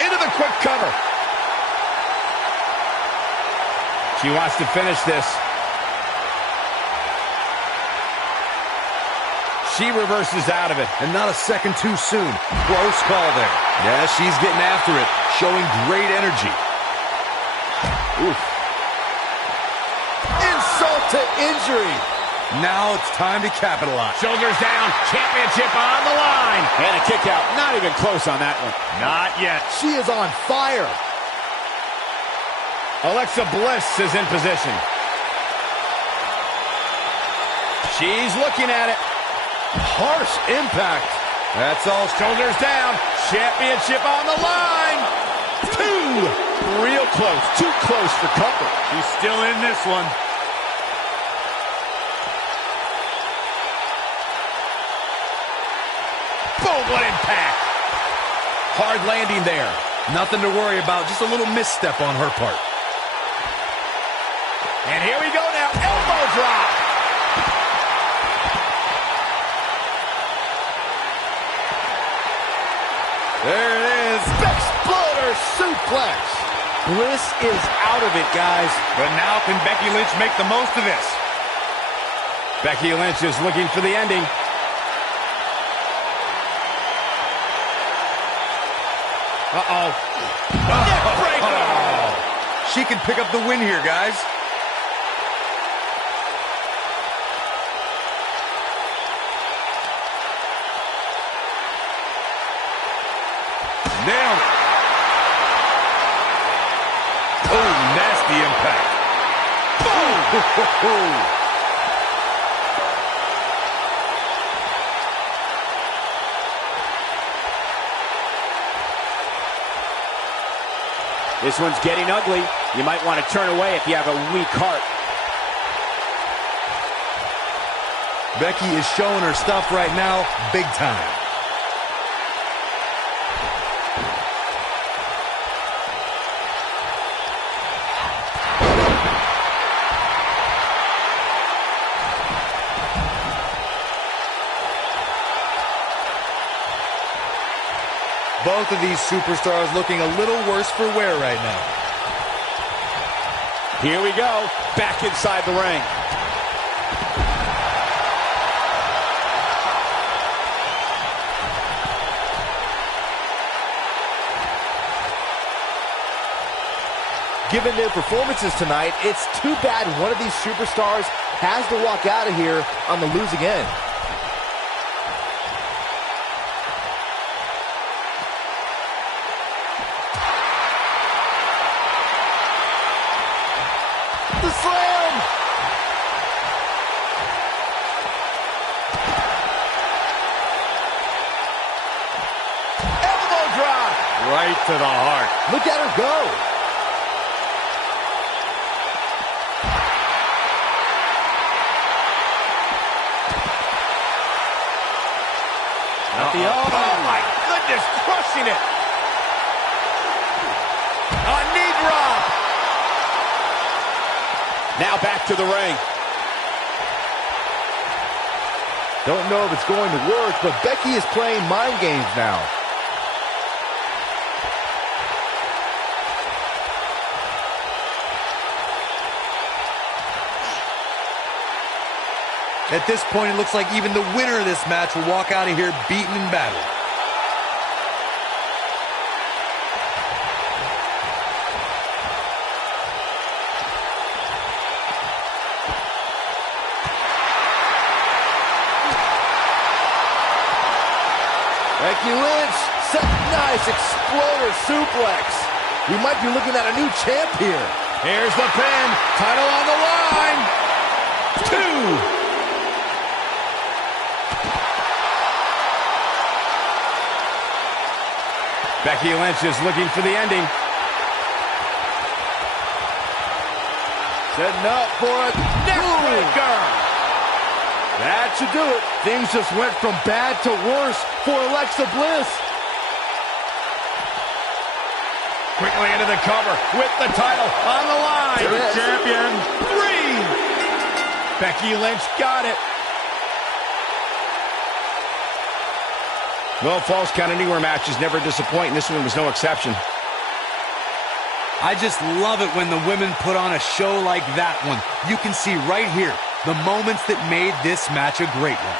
Into the quick cover. She wants to finish this. She reverses out of it. And not a second too soon. Close call there. Yeah, she's getting after it, showing great energy. Oof. Insult to injury. Now it's time to capitalize. Shoulders down, championship on the line. And a kick out. Not even close on that one. Not yet. She is on fire. Alexa Bliss is in position. She's looking at it. Harsh impact. That's all. Shoulders down. Championship on the line. 2. Real close. Too close for comfort. She's still in this one. Boom, what impact. Hard landing there. Nothing to worry about. Just a little misstep on her part. And here we go now. Elbow drop. There it is. Exploder suplex. Bliss is out of it, guys. But now can Becky Lynch make the most of this? Becky Lynch is looking for the ending. Uh-oh. Oh. She can pick up the win here, guys. Nailed it. Oh, nasty impact. Boom! This one's getting ugly. You might want to turn away if you have a weak heart. Becky is showing her stuff right now, big time. Both of these superstars looking a little worse for wear right now. Here we go. Back inside the ring. Given their performances tonight, it's too bad one of these superstars has to walk out of here on the losing end. The slam! Elbow drop! Right to the heart. Look at her go. Not the elbow. Oh, my goodness, crushing it. A knee drop. Now back to the ring. Don't know if it's going to work, but Becky is playing mind games now. At this point, it looks like even the winner of this match will walk out of here beaten and battered. Becky Lynch, nice exploder suplex. We might be looking at a new champ here. Here's the pin. Title on the line. 2. Becky Lynch is looking for the ending. Setting up for a neckbreaker. That should do it. Things just went from bad to worse for Alexa Bliss. Quickly into the cover with the title on the line. Champion. 3. Becky Lynch got it. Well, false count anywhere matches never disappoint, and this one was no exception. I just love it when the women put on a show like that one. You can see right here the moments that made this match a great one.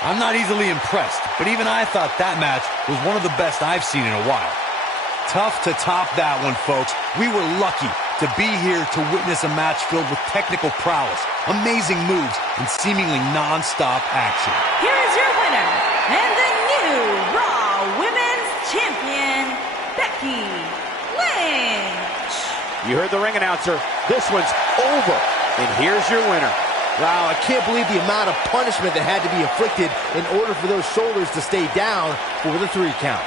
I'm not easily impressed, but even I thought that match was one of the best I've seen in a while. Tough to top that one, folks. We were lucky to be here to witness a match filled with technical prowess, amazing moves, and seemingly non-stop action. Here is your winner, and the new Raw Women's Champion, Becky Lynch. You heard the ring announcer. This one's over. And here's your winner. Wow, I can't believe the amount of punishment that had to be inflicted in order for those shoulders to stay down for the 3 count.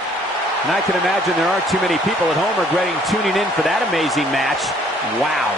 And I can imagine there aren't too many people at home regretting tuning in for that amazing match. Wow.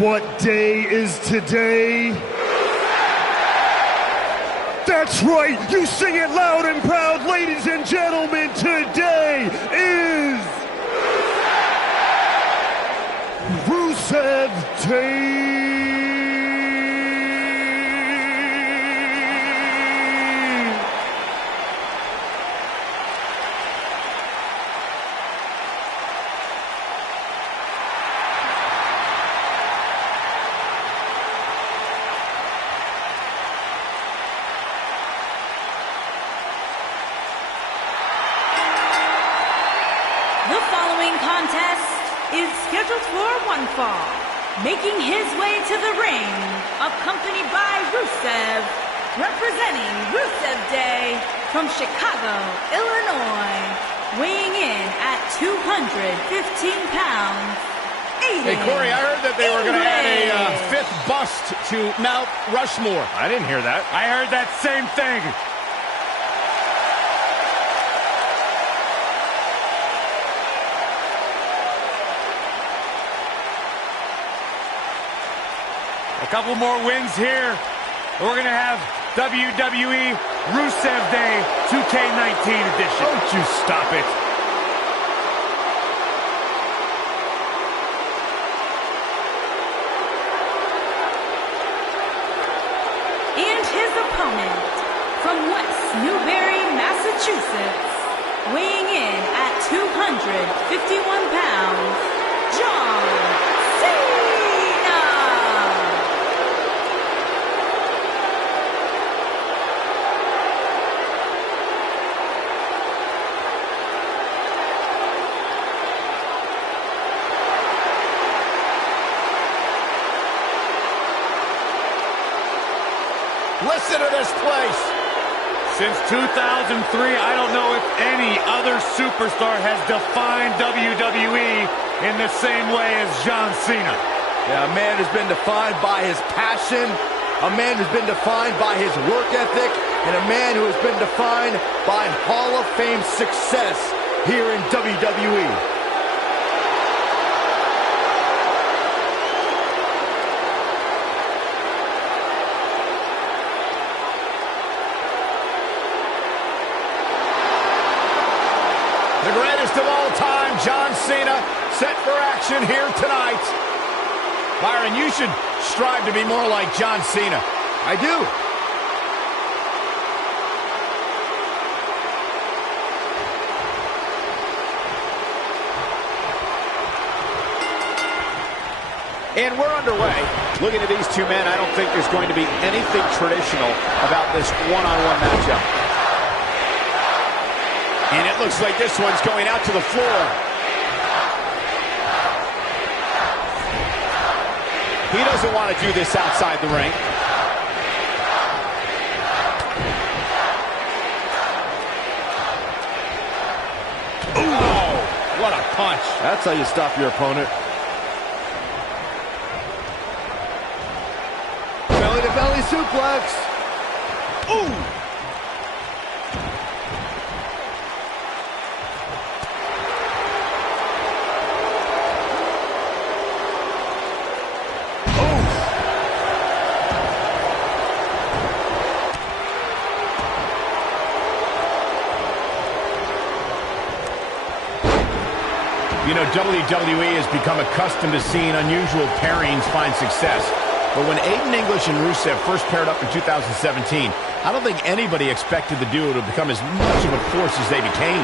What day is today? That's right, you sing it loud and proud, ladies and gentlemen. Today is Rusev Day. The following contest is scheduled for one fall. Making his way to the ring, accompanied by Rusev, representing Rusev Day from Chicago, Illinois, weighing in at 215 pounds, Aiden. Hey, Corey, I heard that they were going to add a fifth bust to Mount Rushmore. I didn't hear that. I heard that same thing. A couple more wins here. We're going to have WWE Rusev Day 2K19 edition. Don't you stop it. And his opponent from West Newbury, Massachusetts, weighing in at 251 pounds, John Cena. Listen to this place. Since 2003, I don't know if any other superstar has defined WWE in the same way as John Cena. Yeah, a man who's been defined by his passion, a man who's been defined by his work ethic, and a man who has been defined by Hall of Fame success here in WWE. The greatest of all time, John Cena, set for action here tonight. Byron, you should strive to be more like John Cena. I do. And we're underway. Looking at these two men, I don't think there's going to be anything traditional about this one-on-one matchup. And it looks like this one's going out to the floor. He doesn't want to do this outside the ring. Ooh, oh, what a punch. That's how you stop your opponent. Belly-to-belly suplex. Ooh. You know, WWE has become accustomed to seeing unusual pairings find success. But when Aiden English and Rusev first paired up in 2017, I don't think anybody expected the duo to become as much of a force as they became.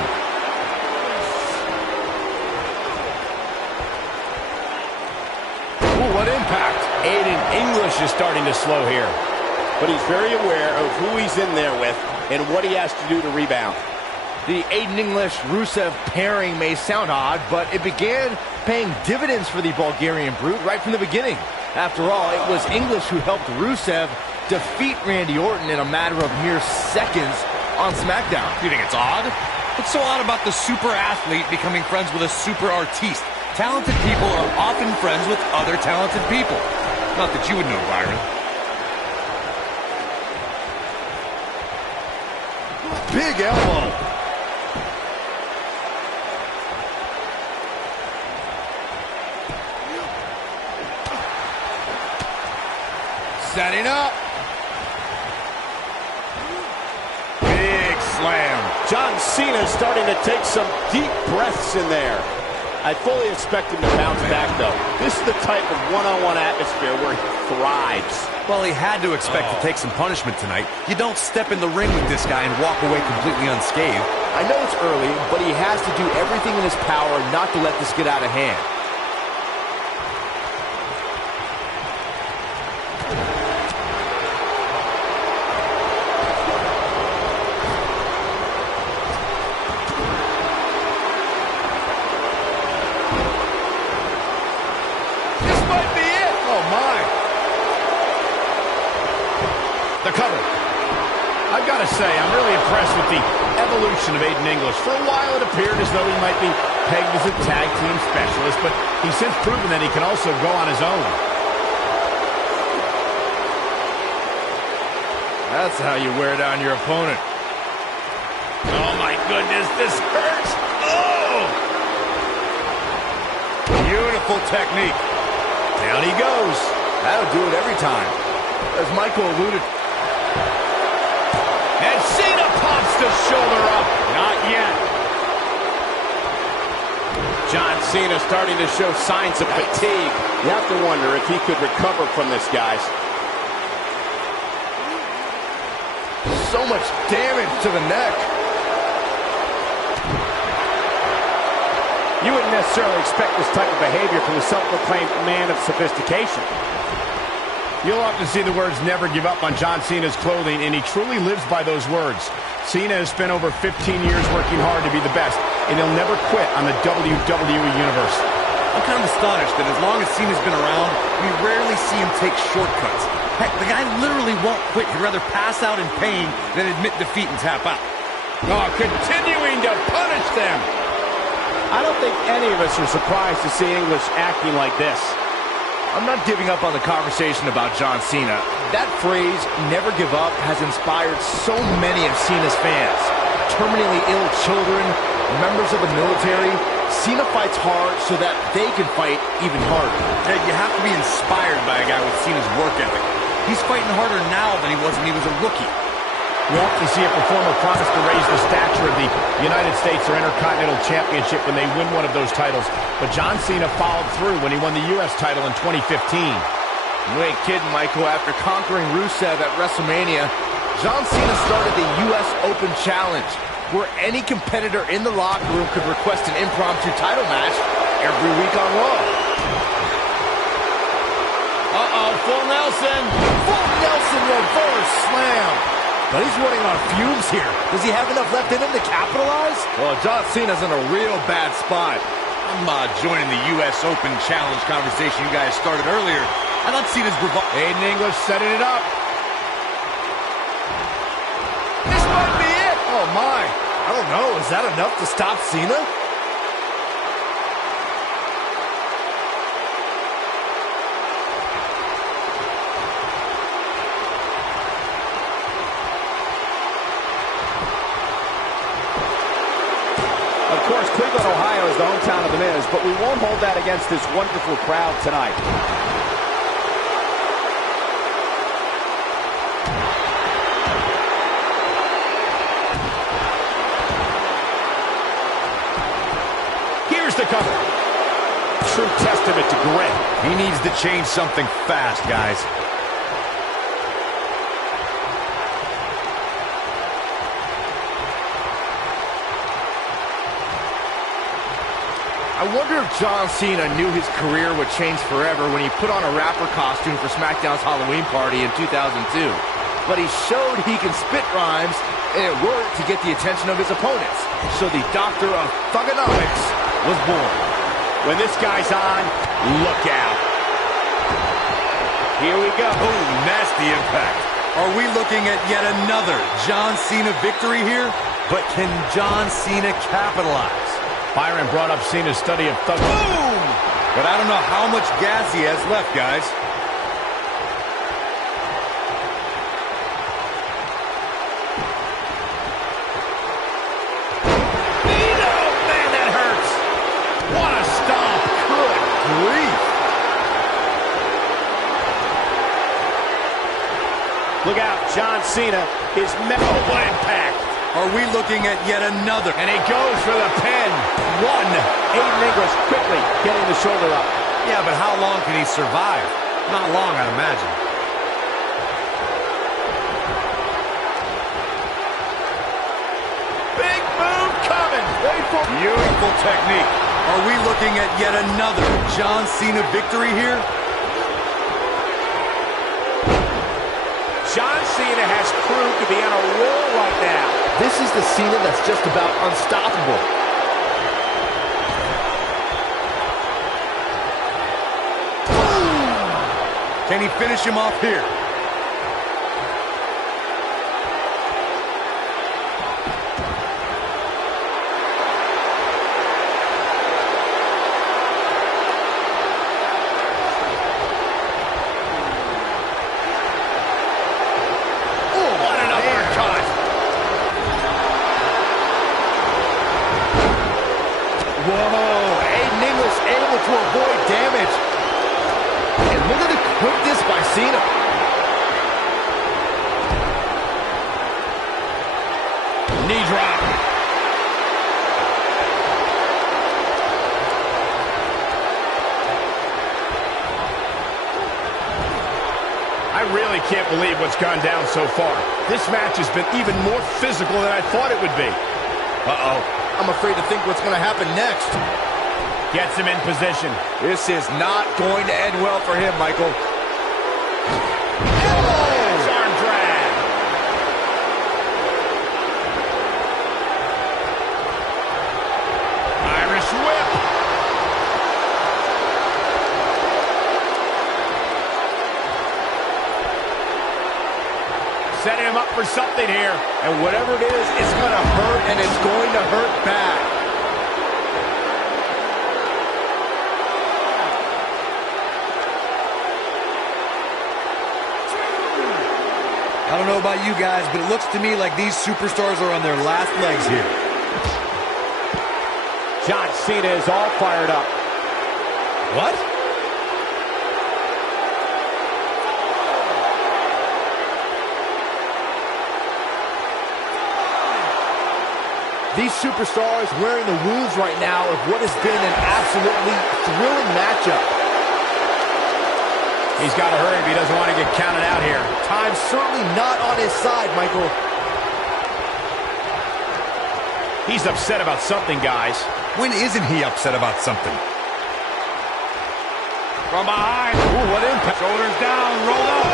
Ooh, what impact. Aiden English is starting to slow here. But he's very aware of who he's in there with and what he has to do to rebound. The Aiden English-Rusev pairing may sound odd, but it began paying dividends for the Bulgarian Brute right from the beginning. After all, it was English who helped Rusev defeat Randy Orton in a matter of mere seconds on SmackDown. You think it's odd? What's so odd about the super athlete becoming friends with a super artiste? Talented people are often friends with other talented people. Not that you would know, Byron. Big elbow. Setting up. Big slam. John Cena starting to take some deep breaths in there. I fully expect him to bounce back, though. This is the type of one-on-one atmosphere where he thrives. Well, he had to expect to take some punishment tonight. You don't step in the ring with this guy and walk away completely unscathed. I know it's early, but he has to do everything in his power not to let this get out of hand. The cover. I've got to say, I'm really impressed with the evolution of Aiden English. For a while, it appeared as though he might be pegged as a tag team specialist, but he's since proven that he can also go on his own. That's how you wear down your opponent. Oh, my goodness, this hurts. Oh! Beautiful technique. Down he goes. That'll do it every time. As Michael alluded. And Cena pops the shoulder up. Not yet. John Cena starting to show signs of fatigue. You have to wonder if he could recover from this, guys. So much damage to the neck. You wouldn't necessarily expect this type of behavior from the self-proclaimed man of sophistication. You'll often see the words "never give up" on John Cena's clothing, and he truly lives by those words. Cena has spent over 15 years working hard to be the best, and he'll never quit on the WWE Universe. I'm kind of astonished that as long as Cena's been around, we rarely see him take shortcuts. Heck, the guy literally won't quit. He'd rather pass out in pain than admit defeat and tap out. Oh, continuing to punish them. I don't think any of us are surprised to see English acting like this. I'm not giving up on the conversation about John Cena. That phrase, "never give up," has inspired so many of Cena's fans. Terminally ill children, members of the military. Cena fights hard so that they can fight even harder. Hey, you have to be inspired by a guy with Cena's work ethic. He's fighting harder now than he was when he was a rookie. We often see a performer promise to raise the stature of the United States or Intercontinental Championship when they win one of those titles, but John Cena followed through when he won the U.S. title in 2015. You ain't kidding, Michael. After conquering Rusev at WrestleMania, John Cena started the U.S. Open Challenge, where any competitor in the locker room could request an impromptu title match every week on Raw. Uh-oh, full Nelson. Full Nelson reverse slam. But he's running on fumes here. Does he have enough left in him to capitalize? Well, John Cena's in a real bad spot. I'm joining the U.S. Open Challenge conversation you guys started earlier. I thought Cena's Aiden English setting it up. This might be it. Oh, my. I don't know. Is that enough to stop Cena? Of course, Cleveland, Ohio is the hometown of The Miz, but we won't hold that against this wonderful crowd tonight. Here's the cover. True testament to grit. He needs to change something fast, guys. I wonder if John Cena knew his career would change forever when he put on a rapper costume for SmackDown's Halloween party in 2002. But he showed he can spit rhymes, and it worked to get the attention of his opponents. So the Doctor of Thugonomics was born. When this guy's on, look out. Here we go. Oh, nasty impact. Are we looking at yet another John Cena victory here? But can John Cena capitalize? Byron brought up Cena's study of thug. Boom! But I don't know how much gas he has left, guys. Man, that hurts. What a stomp. Good grief. Look out, John Cena is what impact. Are we looking at yet another? And he goes for the pin. One. Aiden English quickly getting the shoulder up. Yeah, but how long can he survive? Not long, I'd imagine. Big move coming. Wait for Beautiful technique. Are we looking at yet another John Cena victory here? John Cena has proved to be on a roll right now. This is the Cena that's just about unstoppable. Can he finish him off here? To avoid damage. And look at the quickness by Cena. knee drop. I really can't believe what's gone down so far. This match has been even more physical than I thought it would be. Uh-oh. I'm afraid to think what's going to happen next. Gets him in position. This is not going to end well for him, Michael. Arm drag. Irish whip. Setting him up for something here. And whatever it is, it's going to hurt, and it's going to hurt bad. I don't know about you guys, but it looks to me like these superstars are on their last legs here. John Cena is all fired up. What? These superstars wearing the wounds right now of what has been an absolutely thrilling matchup. He's got to hurry if he doesn't want to get counted out here. Time's certainly not on his side, Michael. He's upset about something, guys. When isn't he upset about something? From behind. Ooh, what impact. Shoulders down, rolled up.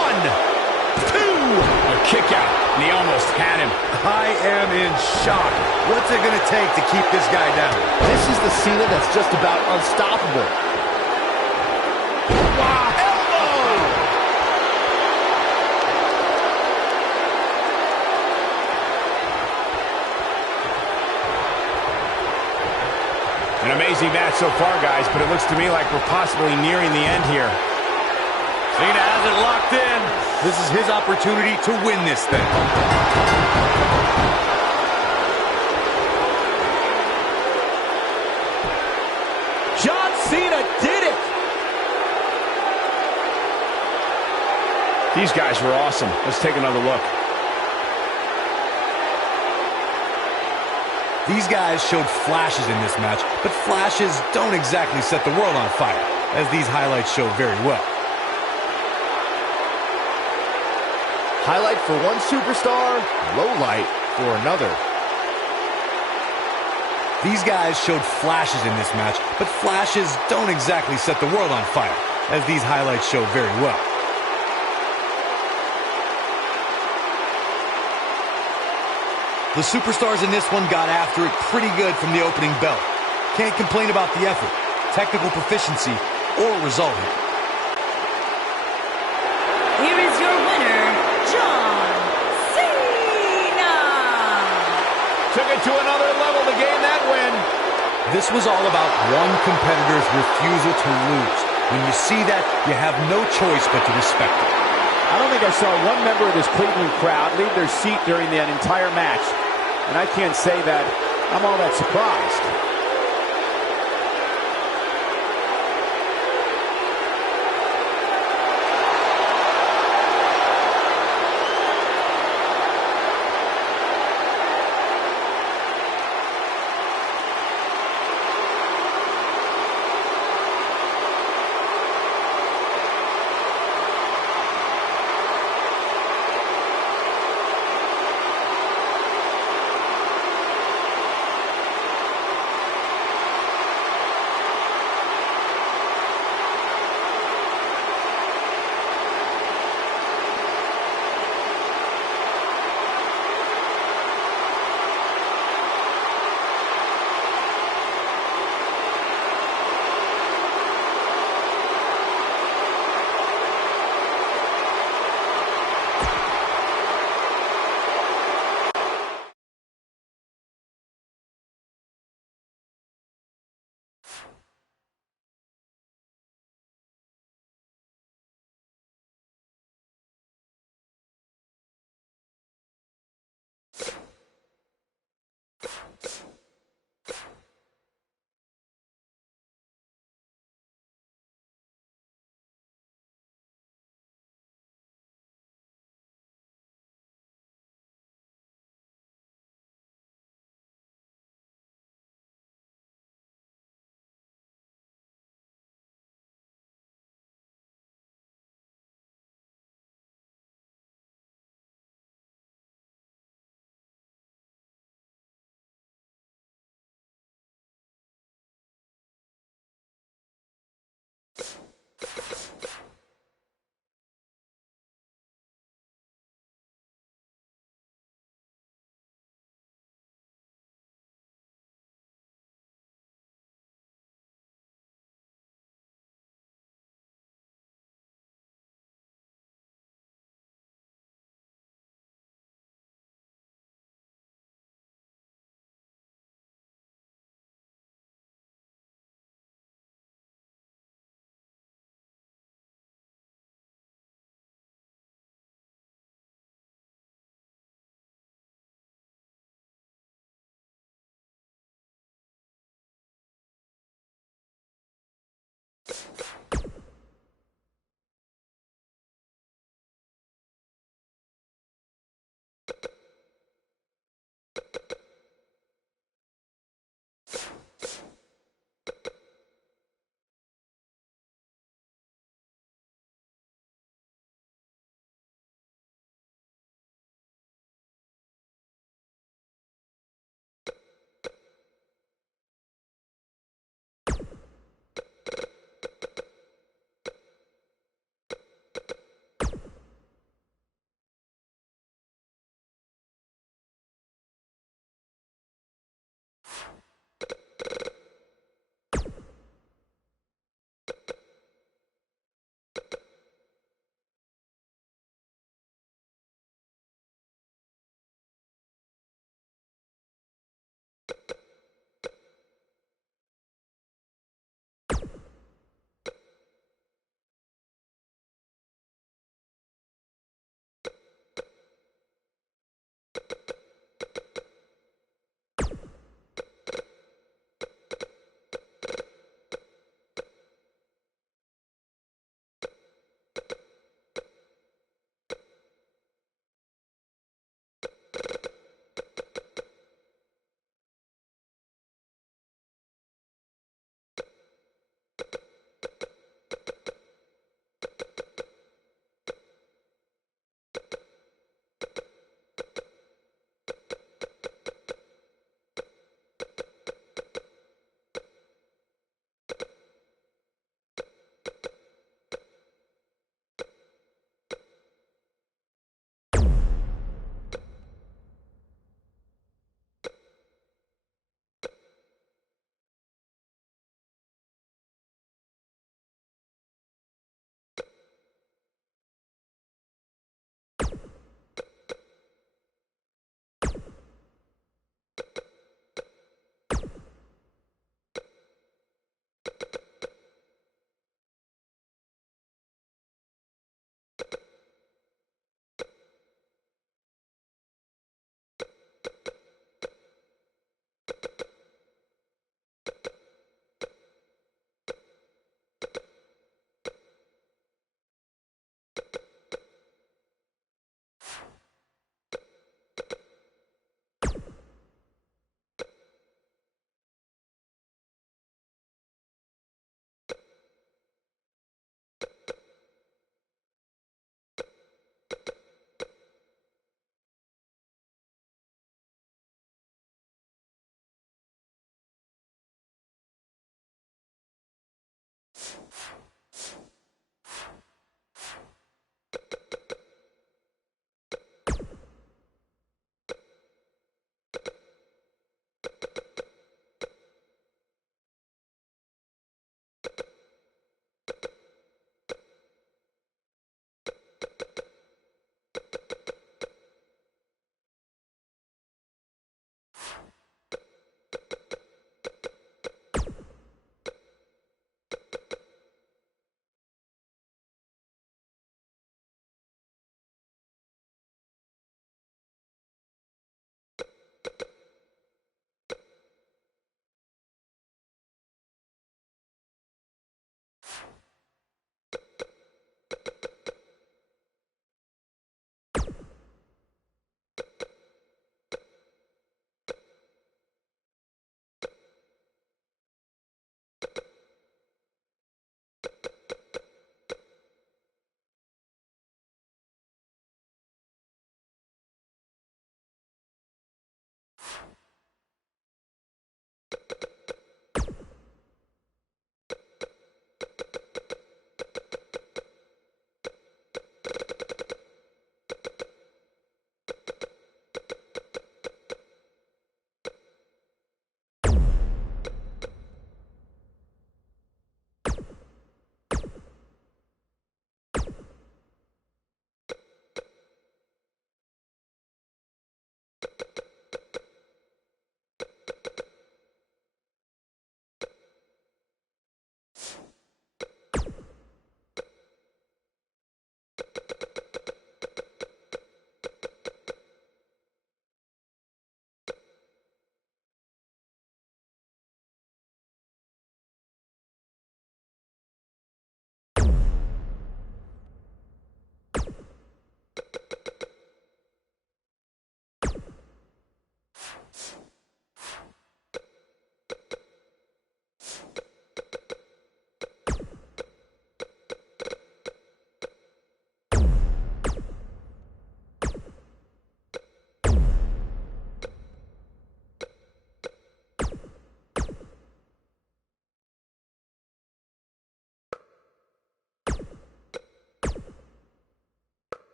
1, 2. A kick out. And he almost had him. I am in shock. What's it going to take to keep this guy down? This is the Cena that's just about unstoppable. Wow. Elbow. An amazing match so far, guys, but it looks to me like we're possibly nearing the end here. Cena has it locked in. This is his opportunity to win this thing. John Cena did it! These guys were awesome. Let's take another look. These guys showed flashes in this match, but flashes don't exactly set the world on fire, as these highlights show very well. Highlight for one superstar, low light for another. These guys showed flashes in this match, but flashes don't exactly set the world on fire, as these highlights show very well. The superstars in this one got after it pretty good from the opening bell. Can't complain about the effort, technical proficiency, or result here. Here is your winner, John Cena! Took it to another level to gain that win. This was all about one competitor's refusal to lose. When you see that, you have no choice but to respect it. I don't think I saw one member of this Cleveland crowd leave their seat during that entire match. And I can't say that I'm all that surprised.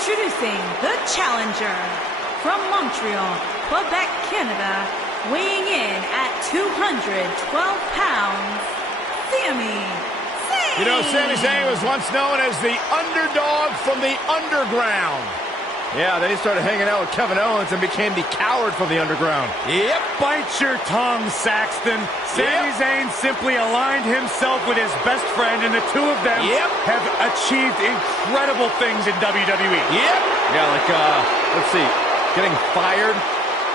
Introducing the challenger from Montreal, Quebec, Canada, weighing in at 212 pounds, Samy. You know, Samy Zayn was once known as the underdog from the underground. Yeah, then he started hanging out with Kevin Owens and became the coward from the underground. Yep, bite your tongue, Saxton. Samy Zayn simply aligned himself with his best friend, and the two of them have achieved incredible things in WWE. Yeah, like, let's see, getting fired.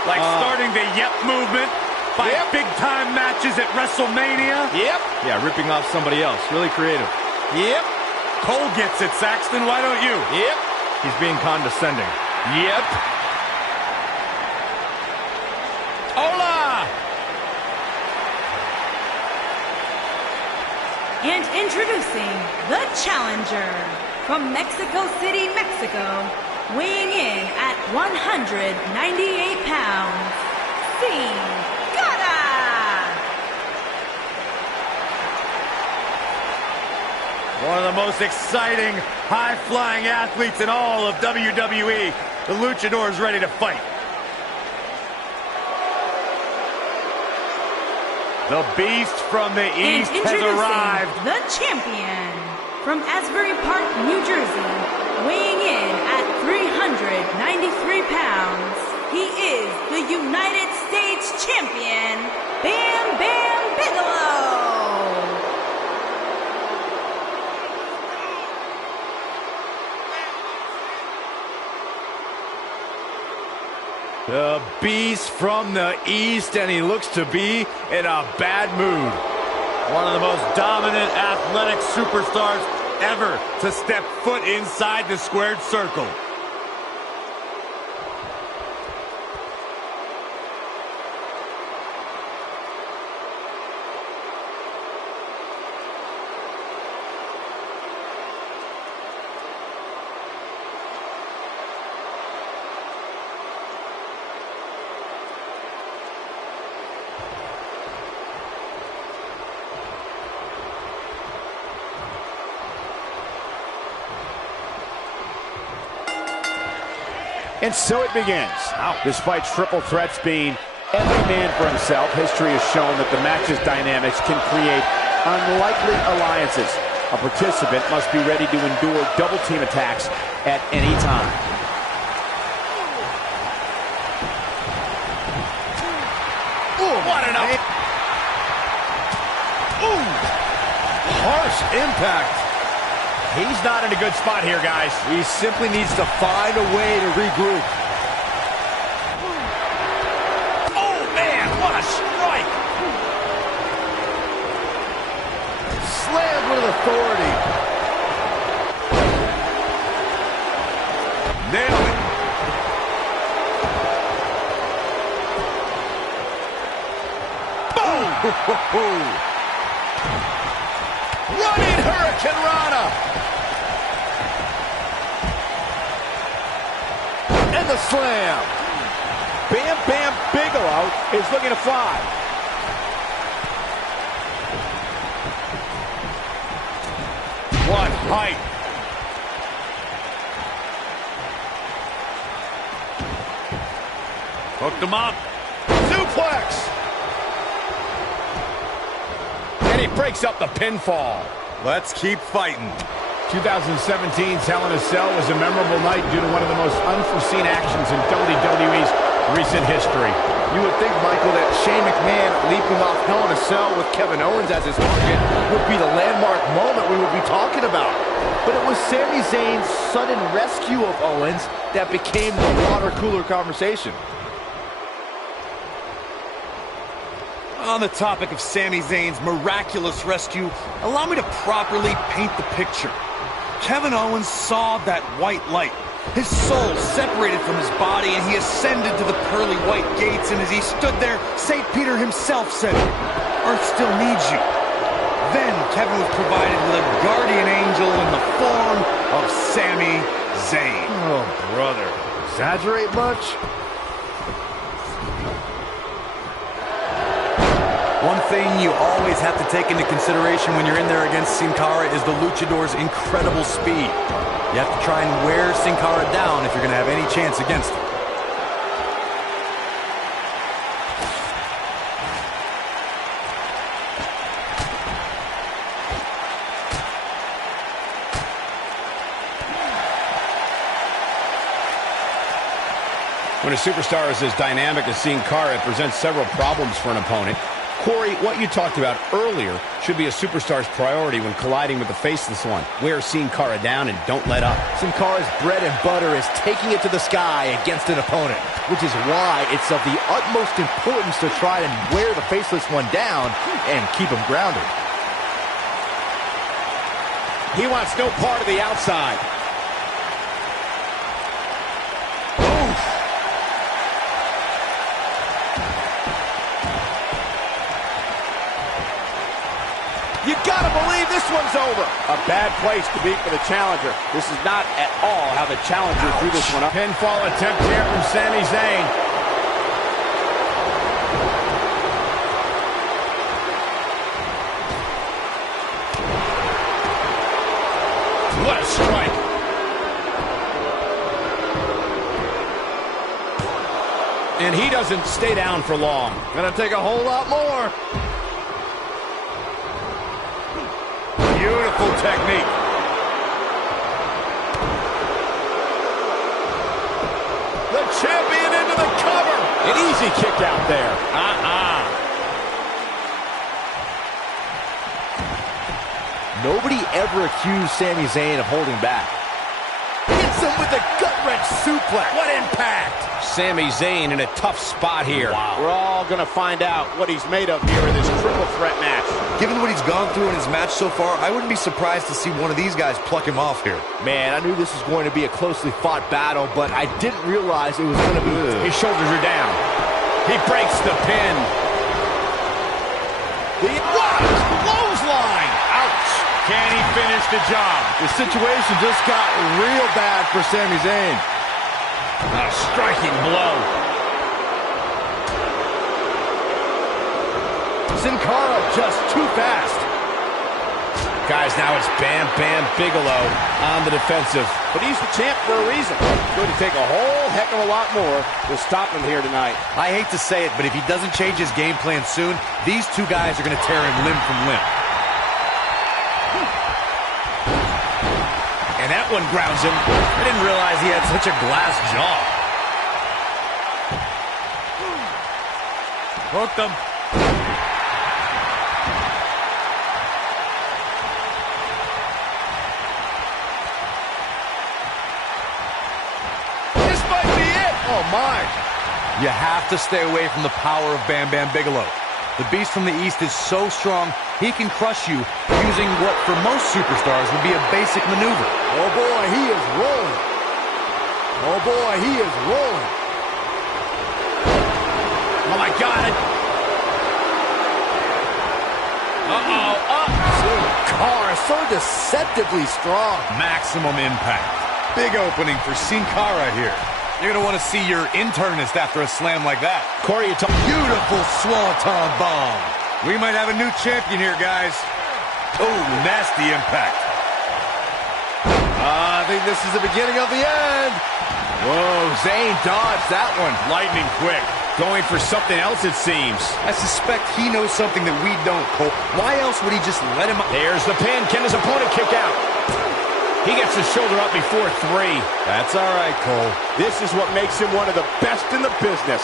Like starting the movement by big-time matches at WrestleMania. Yeah, ripping off somebody else. Really creative. Cole gets it, Saxton. Why don't you? He's being condescending. Hola! And introducing the challenger from Mexico City, Mexico, weighing in at 198 pounds, Cara. One of the most exciting, high-flying athletes in all of WWE. The Luchador is ready to fight. The Beast from the East has arrived. The champion from Asbury Park, New Jersey, weighing in at 393 pounds. He is the United States champion, Bam Bam Bigelow. The Beast from the East, and he looks to be in a bad mood. One of the most dominant athletic superstars ever to step foot inside the squared circle. And so it begins. Despite triple threats being every man for himself, history has shown that the match's dynamics can create unlikely alliances. A participant must be ready to endure double team attacks at any time. Ooh, what an up! Ooh, harsh impact. He's not in a good spot here, guys. He simply needs to find a way to regroup. Oh, man, what a strike! Slammed with authority. Nailed it. Boom! Running Hurricane Rana. And the slam. Bam Bam Bigelow is looking to fly. What height. Hooked him up. Suplex. And he breaks up the pinfall. Let's keep fighting. 2017's Hell in a Cell was a memorable night due to one of the most unforeseen actions in WWE's recent history. You would think, Michael, that Shane McMahon leaping off Hell in a Cell with Kevin Owens as his target would be the landmark moment we would be talking about. But it was Samy Zayn's sudden rescue of Owens that became the water cooler conversation. On the topic of Samy Zayn's miraculous rescue, allow me to properly paint the picture. Kevin Owens saw that white light. His soul separated from his body, and he ascended to the pearly white gates, and as he stood there, St. Peter himself said, "Earth still needs you." Then Kevin was provided with a guardian angel in the form of Samy Zayn. Oh, brother. Exaggerate much? One thing you always have to take into consideration when you're in there against Sin Cara is the Luchador's incredible speed. You have to try and wear Sin Cara down if you're going to have any chance against him. When a superstar is as dynamic as Cara, it presents several problems for an opponent. Corey, what you talked about earlier should be a superstar's priority when colliding with the faceless one. Wear Cara down and don't let up. Cara's bread and butter is taking it to the sky against an opponent, which is why it's of the utmost importance to try and wear the faceless one down and keep him grounded. He wants no part of the outside. You gotta believe this one's over. A bad place to be for the challenger. This is not at all how the challenger threw this one up. Pinfall attempt here from Samy Zayn. What a strike. And he doesn't stay down for long. Gonna take a whole lot more. Beautiful technique. The champion into the cover. An easy kick out there. Nobody ever accused Samy Zayn of holding back. Hits him with a gut-wrench suplex. What impact! Samy Zayn in a tough spot here. Wow. We're all going to find out what he's made of here in this triple threat match. Given what he's gone through in his match so far, I wouldn't be surprised to see one of these guys pluck him off here. Man, I knew this was going to be a closely fought battle, but I didn't realize it was going to be... His shoulders are down. He breaks the pin. What a clothesline! Ouch! Can he finish the job? The situation just got real bad for Samy Zayn. A striking blow. Cara just too fast. Guys, now it's Bam Bam Bigelow on the defensive. But he's the champ for a reason. It's going to take a whole heck of a lot more to stop him here tonight. I hate to say it, but if he doesn't change his game plan soon, these two guys are going to tear him limb from limb. And that one grounds him. I didn't realize he had such a glass jaw. Hooked him. This might be it. Oh, my. You have to stay away from the power of Bam Bam Bigelow. The Beast from the East is so strong, he can crush you using what for most superstars would be a basic maneuver. Oh, boy, he is rolling. Oh, boy, he is rolling. Oh, my God. Cara so deceptively strong. Maximum impact. Big opening for Cara here. You're going to want to see your internist after a slam like that. Corey, it's a beautiful swanton bomb. We might have a new champion here, guys. Oh, nasty impact. I think this is the beginning of the end. Whoa, Zayn dodged that one. lightning quick. Going for something else, it seems. I suspect he knows something that we don't, Cole. Why else would he just let him... There's the pin. Can his opponent kick out? He gets his shoulder up before 3. That's all right, Cole. This is what makes him one of the best in the business.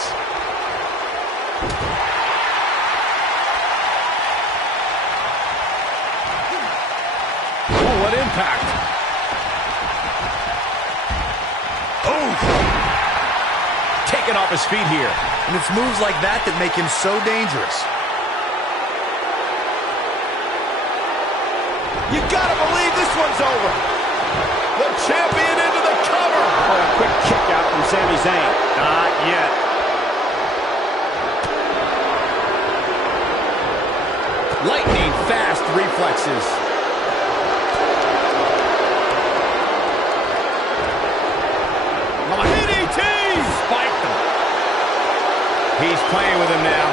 Oh, what impact. Oh! Taken off his feet here. And it's moves like that that make him so dangerous. You gotta believe this one's over. The champion into the cover. Oh, a quick kick out from Samy Zayn. Not yet. Lightning fast reflexes. DDT! Spiked him. He's playing with him now.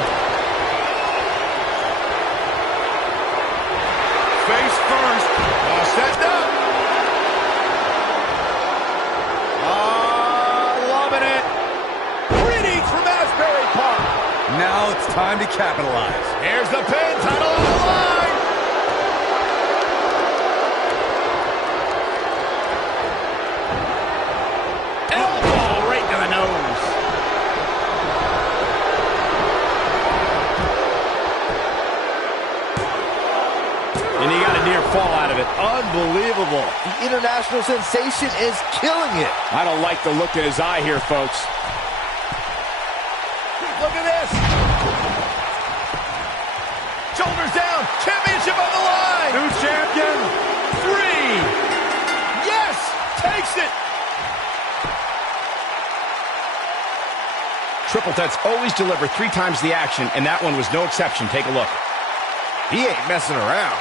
Face first. Set up. Loving it. Greetings from Asbury Park. Now it's time to capitalize. Here's the pin, title on the line. Elbow right to the nose. And he got a near fall out of it. Unbelievable. The international sensation is killing it. I don't like the look in his eye here, folks. Look at this. Shoulders down. Championship on the line. New champion. 3. Yes. Takes it. Triple threats always deliver 3 times the action, and that one was no exception. Take a look. He ain't messing around.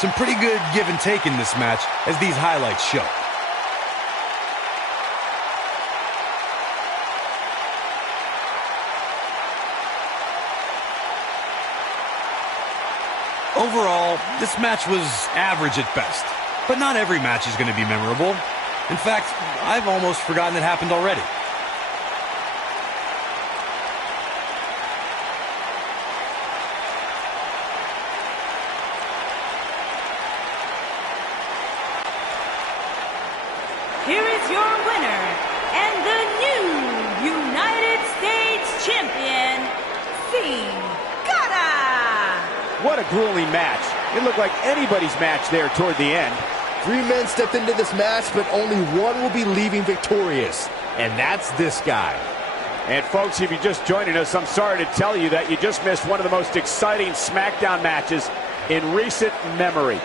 Some pretty good give and take in this match, as these highlights show. Overall, this match was average at best. But not every match is going to be memorable. In fact, I've almost forgotten it happened already. Here is your winner, and the new United States Champion, Cara. What a grueling match. It looked like anybody's match there toward the end. 3 men stepped into this match, but only one will be leaving victorious, and that's this guy. And folks, if you're just joining us, I'm sorry to tell you that you just missed one of the most exciting SmackDown matches in recent memory.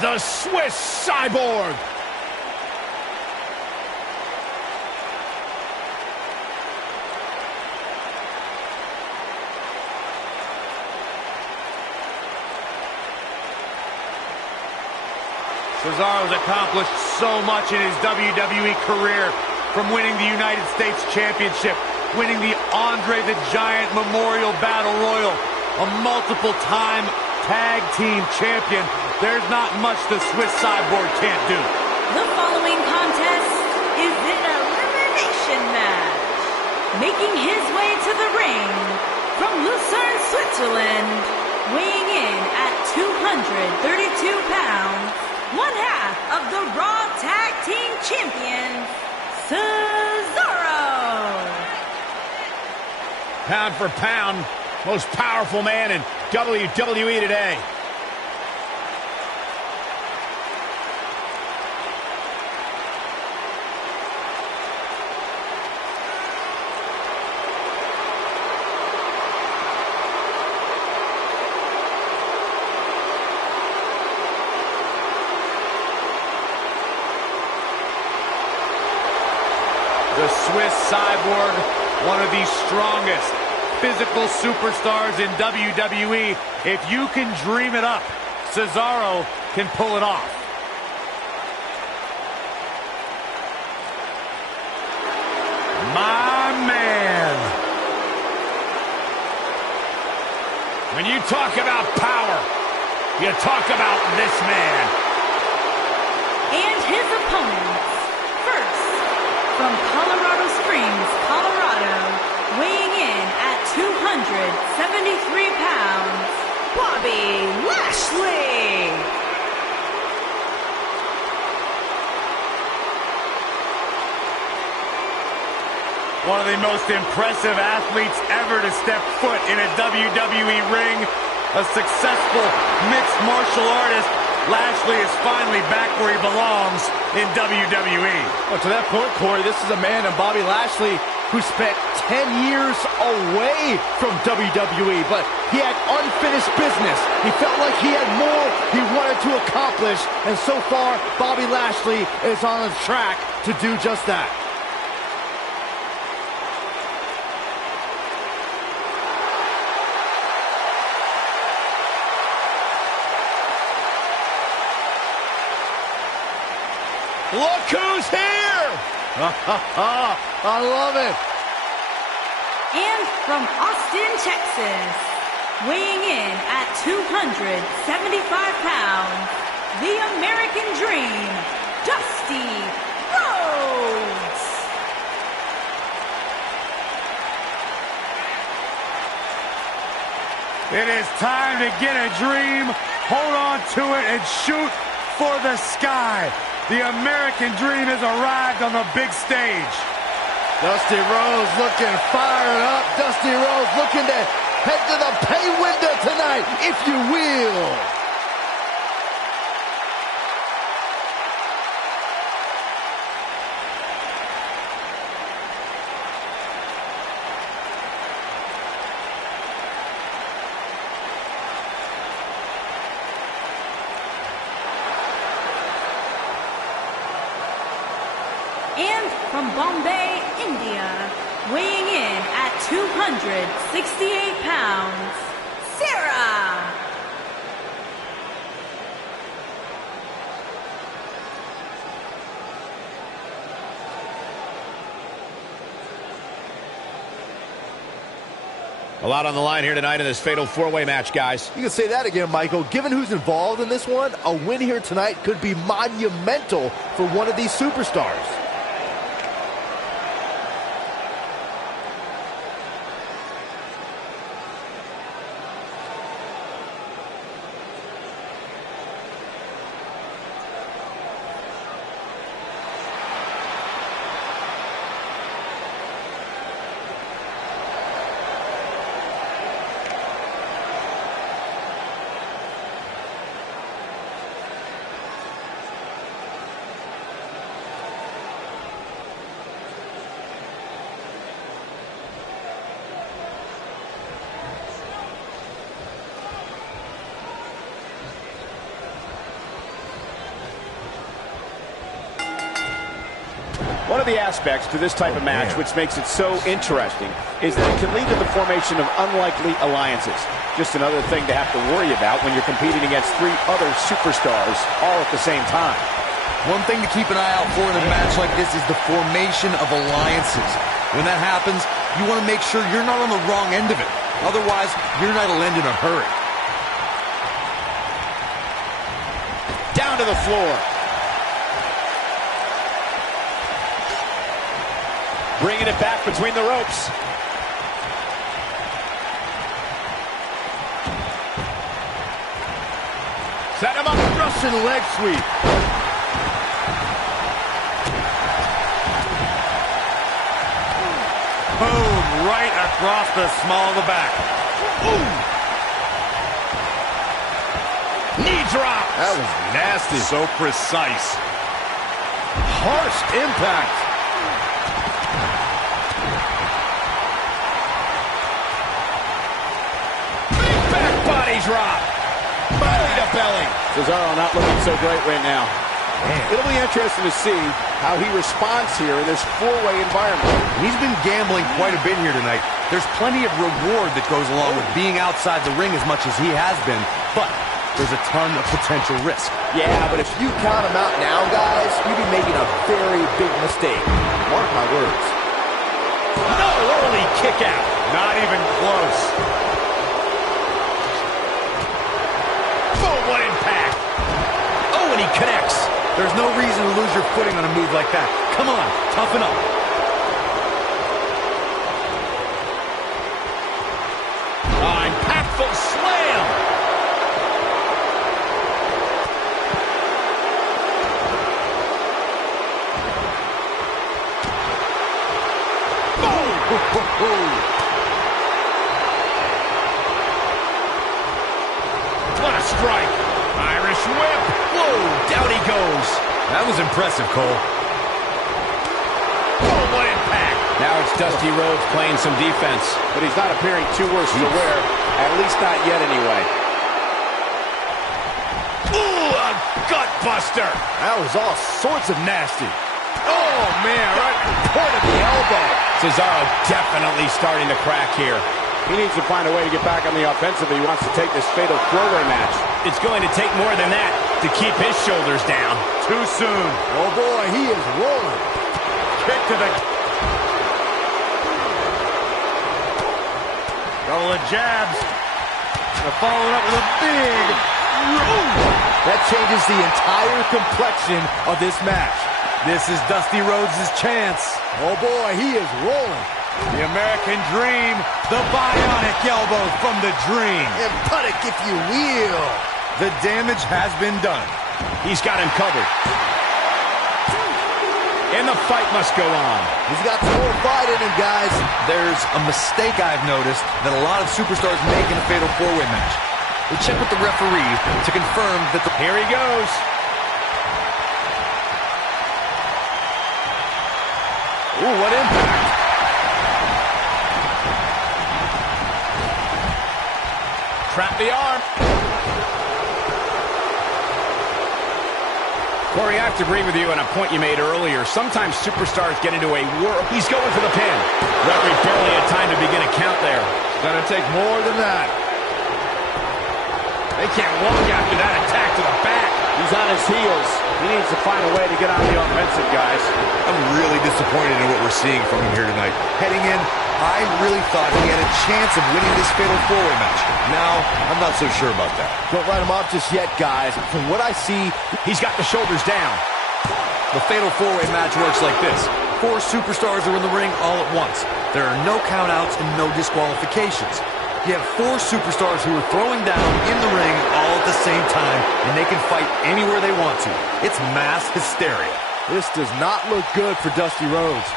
The Swiss Cyborg. Cesaro's accomplished so much in his WWE career, from winning the United States Championship, winning the Andre the Giant Memorial Battle Royal, a multiple-time tag team champion. There's not much the Swiss Cyborg can't do. The following contest is an elimination match. Making his way to the ring from Lucerne, Switzerland, weighing in at 232 pounds, one half of the Raw Tag Team Champions, Cesaro. Pound for pound, most powerful man in WWE today. The Swiss Cyborg, one of the strongest physical superstars in WWE. If you can dream it up, Cesaro can pull it off. My man. When you talk about power, you talk about this man. And his opponents. First, from Colorado Springs, Colorado, weighing in at 273 pounds, Bobby Lashley. One of the most impressive athletes ever to step foot in a WWE ring. A successful mixed martial artist. Lashley is finally back where he belongs in WWE. Well, to that point, Corey, this is a man in Bobby Lashley who spent 10 years away from WWE, but he had unfinished business. He felt like he had more he wanted to accomplish, and so far, Bobby Lashley is on the track to do just that. Look who's here! I love it. And from Austin, Texas, weighing in at 275 pounds, the American Dream, Dusty Rhodes. It is time to get a dream, hold on to it, and shoot for the sky. The American Dream has arrived on the big stage. Dusty Rhodes looking fired up. Dusty Rhodes looking to head to the pay window tonight, if you will. And from Bombay, India, weighing in at 268 pounds, Shera. A lot on the line here tonight in this fatal four-way match, guys. You can say that again, Michael. Given who's involved in this one, a win here tonight could be monumental for one of these superstars. One of the aspects to this type of match which makes it so interesting is that it can lead to the formation of unlikely alliances. Just another thing to have to worry about when you're competing against three other superstars all at the same time. One thing to keep an eye out for in a match like this is the formation of alliances. When that happens, you want to make sure you're not on the wrong end of it. Otherwise, your night will end in a hurry. Down to the floor. Bringing it back between the ropes. Set him up, Russian leg sweep. Boom, right across the small of the back. Ooh. Knee drop. That was nasty. So precise. Harsh impact. Drop. Belly to belly. Cesaro not looking so great right now. It'll be interesting to see how he responds here in this four-way environment. He's been gambling quite a bit here tonight. There's plenty of reward that goes along with being outside the ring as much as he has been, but there's a ton of potential risk. Yeah, but if you count him out now, guys, you'd be making a very big mistake. Mark my words. No early kick out. Not even close. What impact! Oh, and he connects. There's no reason to lose your footing on a move like that. Come on, toughen up. Impactful slam! Oh! What a strike! Irish whip! Whoa, down he goes. That was impressive, Cole. Oh, what impact! Now it's Dusty Rhodes playing some defense. But he's not appearing too worse for wear. At least not yet, anyway. Ooh, a gut buster! That was all sorts of nasty. Oh, man, right point of the elbow. Cesaro definitely starting to crack here. He needs to find a way to get back on the offensive if he wants to take this fatal four-way match. It's going to take more than that to keep his shoulders down. Too soon. Oh, boy, he is rolling. Kick to the... Couple of jabs. Following up with a big... That changes the entire complexion of this match. This is Dusty Rhodes' chance. Oh, boy, he is rolling. The American Dream, the bionic elbow from the Dream. Emphatic, if you will. The damage has been done. He's got him covered. And the fight must go on. He's got some more fight in him, guys. There's a mistake I've noticed that a lot of superstars make in a fatal four-way match. We check with the referee to confirm that the... Here he goes. Ooh, what impact. Trap the arm. Corey, I have to agree with you on a point you made earlier. Sometimes superstars get into a whirl. He's going for the pin. Referee barely had time to begin a count there. It's going to take more than that. They can't walk after that attack to the back. He's on his heels. He needs to find a way to get on the offensive, guys. I'm really disappointed in what we're seeing from him here tonight. Heading in, I really thought he had a chance of winning this fatal four-way match. Now, I'm not so sure about that. Don't write him off just yet, guys. From what I see, he's got the shoulders down. The fatal four-way match works like this. 4 superstars are in the ring all at once. There are no countouts and no disqualifications. You have 4 superstars who are throwing down in the ring all at the same time, and they can fight anywhere they want to. It's mass hysteria. this does not look good for Dusty Rhodes.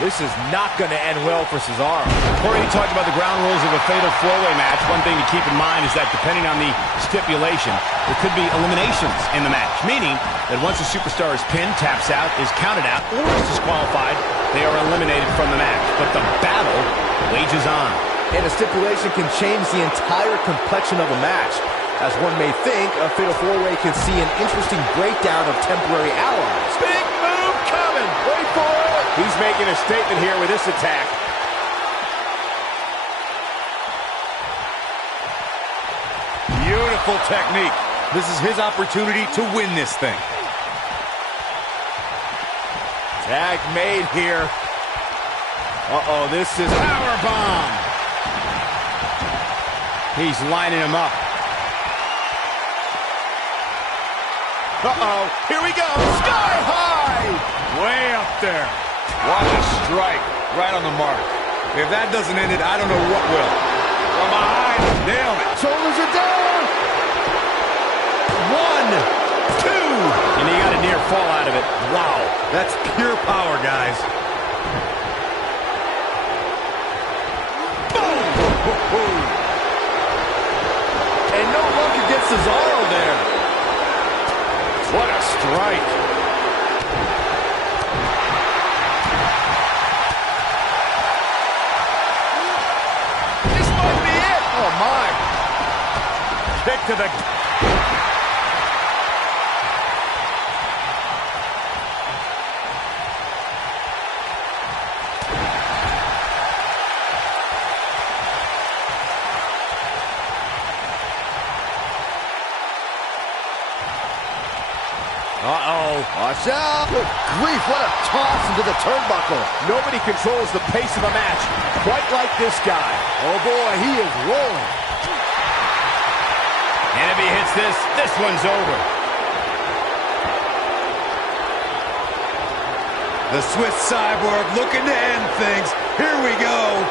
This is not going to end well for Cesaro. Corey, you talked about the ground rules of a fatal four-way match. One thing to keep in mind is that depending on the stipulation, there could be eliminations in the match, meaning that once a superstar is pinned, taps out, is counted out, or is disqualified, they are eliminated from the match. But the battle wages on. And a stipulation can change the entire complexion of a match. As one may think, a fatal four-way can see an interesting breakdown of temporary allies. Big move coming. Wait for it. He's making a statement here with this attack. Beautiful technique. This is his opportunity to win this thing. Tag made here. Uh-oh, this is Powerbomb. He's lining him up. Uh-oh, here we go. Sky high. Way up there. What a strike. Right on the mark. If that doesn't end it, I don't know what will. From behind, nailed it. Shoulders are down. 1, 2. And he got a near fall out of it. Wow. That's pure power, guys. Boom. And no luck against Cesaro there. What a strike. This might be it. Oh, my. Kick to the... Uh-oh. Watch out. Good grief, what a toss into the turnbuckle. nobody controls the pace of a match quite like this guy. Oh, boy, he is rolling. And if he hits this, this one's over. The Swiss Cyborg looking to end things. Here we go.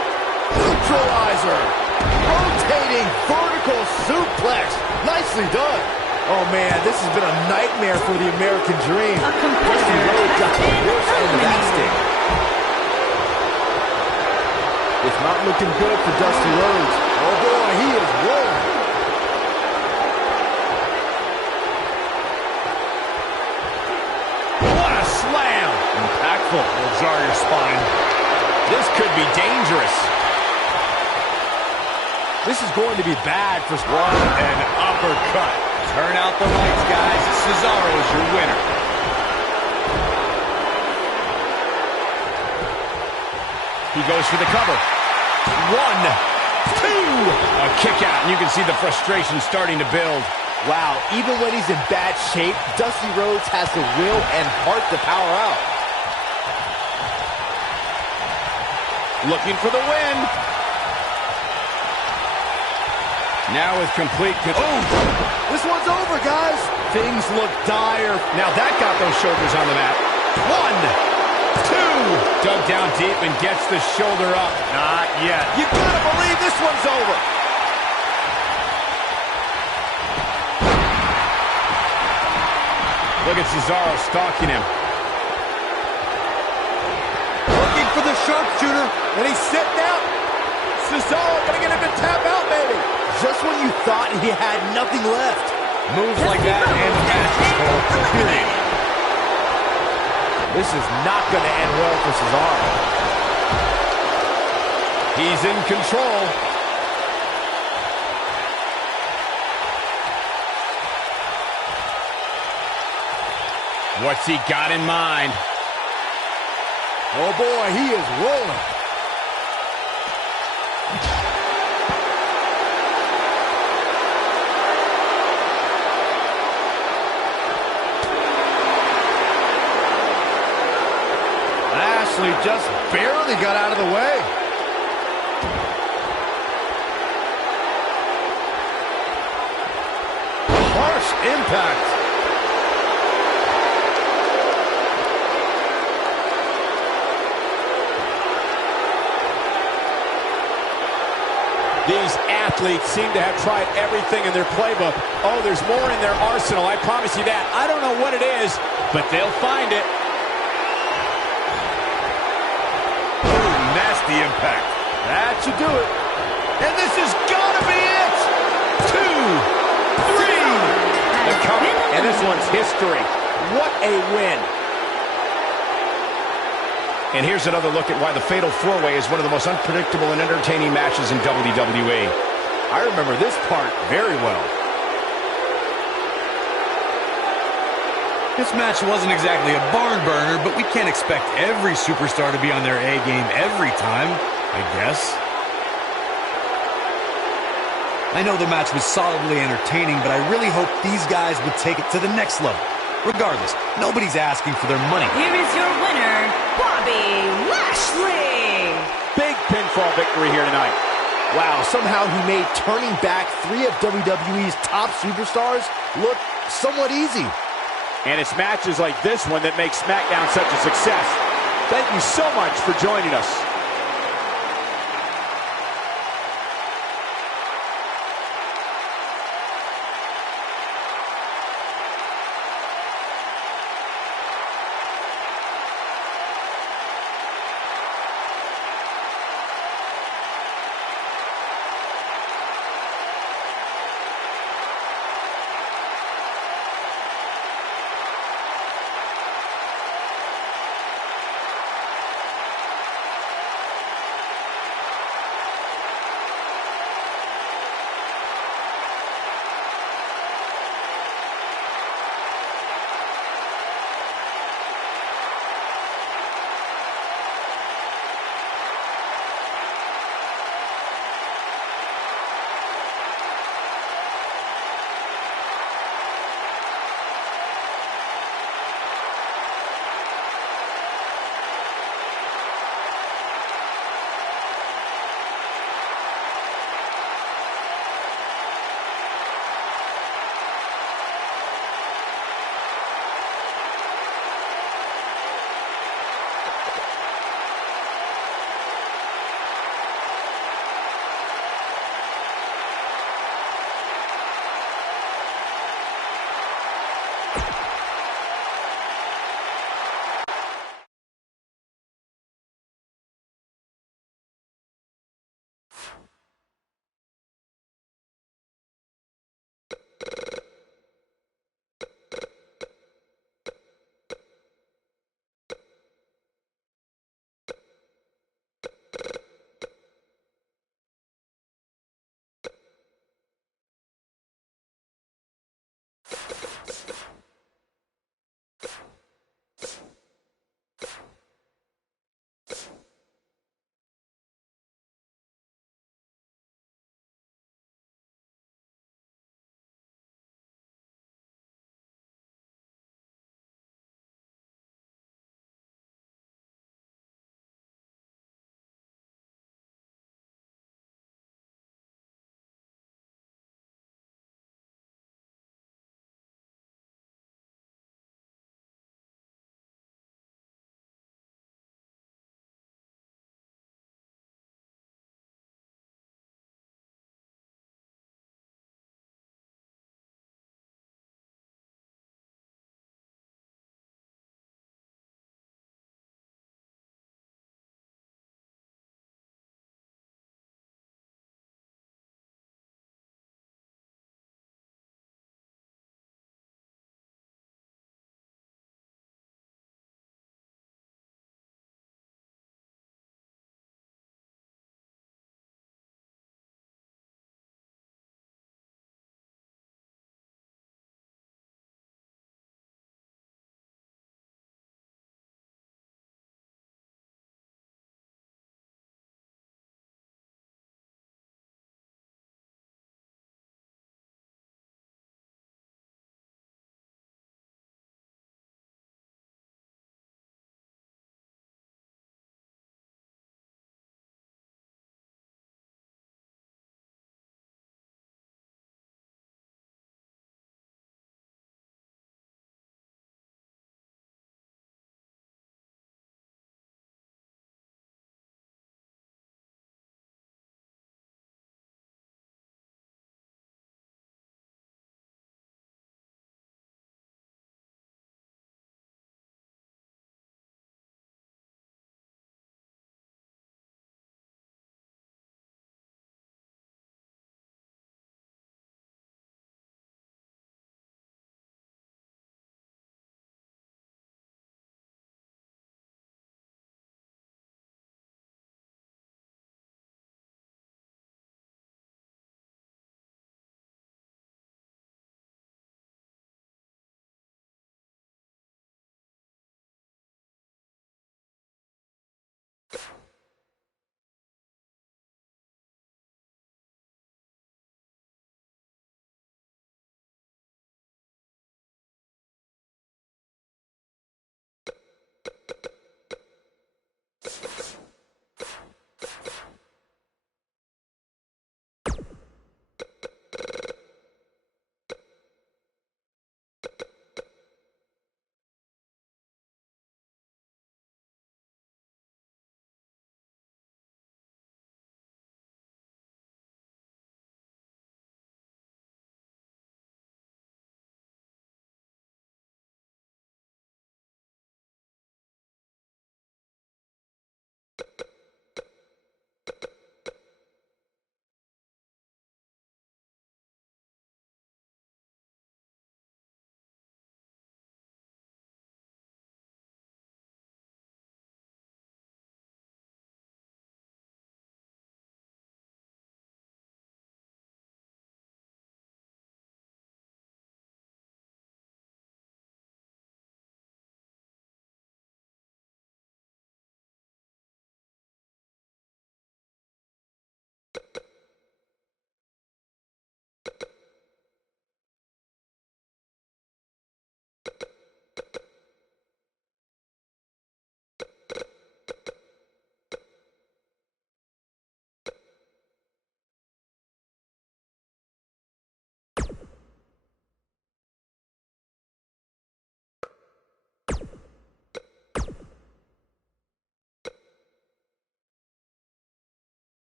Neutralizer. Rotating vertical suplex. Nicely done. Oh, man, this has been a nightmare for the American Dream. A competitor Rhodes got has the been worst end of that eliminated. stick. It's not looking good for Dusty Rhodes. Oh, boy, he is rolling. What a slam. Impactful. Will jar your spine. This could be dangerous. This is going to be bad for What an uppercut. Turn out the lights, guys. Cesaro is your winner. He goes for the cover. 1, 2. A kick out, and you can see the frustration starting to build. Wow, even when he's in bad shape, Dusty Rhodes has the will and heart to power out. Looking for the win. Now with complete control. This one's over, guys. Things look dire. Now that got those shoulders on the mat. 1, 2. Dug down deep and gets the shoulder up. Not yet. You gotta believe this one's over. Look at Cesaro stalking him. Looking for the sharpshooter, and he's sitting out. Cesaro gonna get him to tap out, maybe. Just when you thought he had nothing left. Moves like that and the match is called. Period. This is not going to end well for Cesaro. He's in control. What's he got in mind? Oh boy, he is rolling. Lashley just barely got out of the way. Harsh impact. These athletes seem to have tried everything in their playbook. Oh, there's more in their arsenal, I promise you that. I don't know what it is, but they'll find it. Nasty impact. That should do it. And this is gonna be it! 2, 3! The cover, and this one's history. What a win. And here's another look at why the Fatal 4-Way is one of the most unpredictable and entertaining matches in WWE. I remember this part very well. This match wasn't exactly a barn burner, but we can't expect every superstar to be on their A game every time, I guess. I know the match was solidly entertaining, but I really hope these guys would take it to the next level. Regardless, nobody's asking for their money. Here is your winner, Bobby Lashley. Big pinfall victory here tonight. Wow, somehow he made turning back 3 of WWE's top superstars look somewhat easy. And it's matches like this one that make SmackDown such a success. Thank you so much for joining us.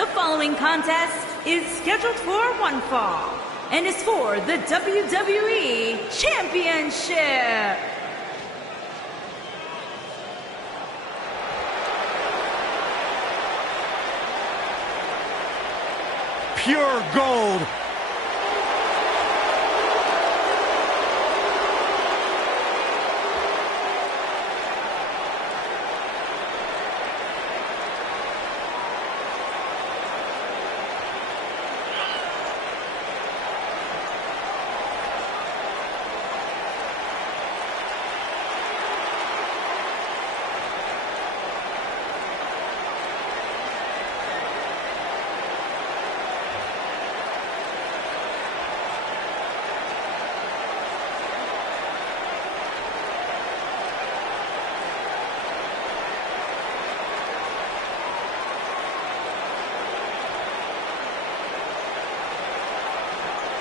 The following contest is scheduled for one fall and is for the WWE Championship. Pure gold.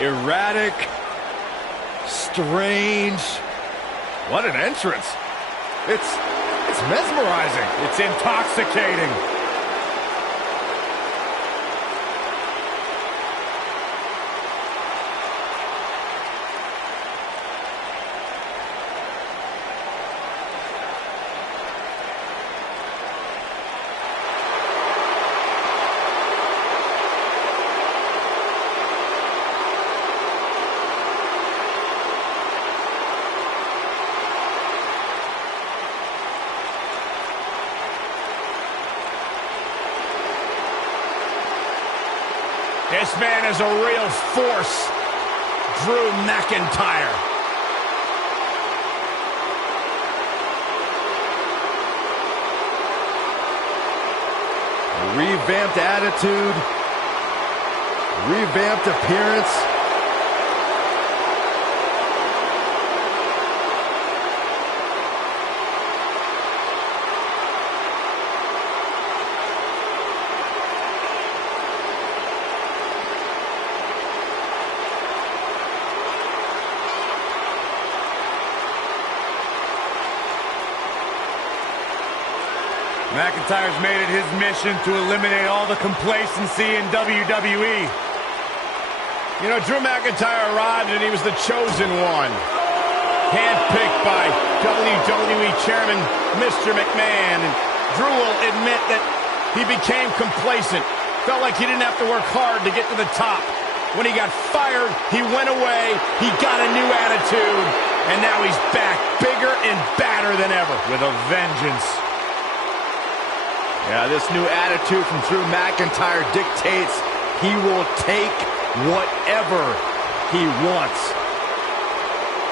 Erratic, strange. What an entrance. It's mesmerizing. It's intoxicating. This man is a real force, Drew McIntyre. Revamped attitude, revamped appearance. McIntyre's made it his mission to eliminate all the complacency in WWE. You know, Drew McIntyre arrived and he was the chosen one. Handpicked by WWE Chairman Mr. McMahon. And Drew will admit that he became complacent. Felt like he didn't have to work hard to get to the top. When he got fired, he went away, he got a new attitude, and now he's back, bigger and badder than ever. With a vengeance. Yeah, this new attitude from Drew McIntyre dictates he will take whatever he wants.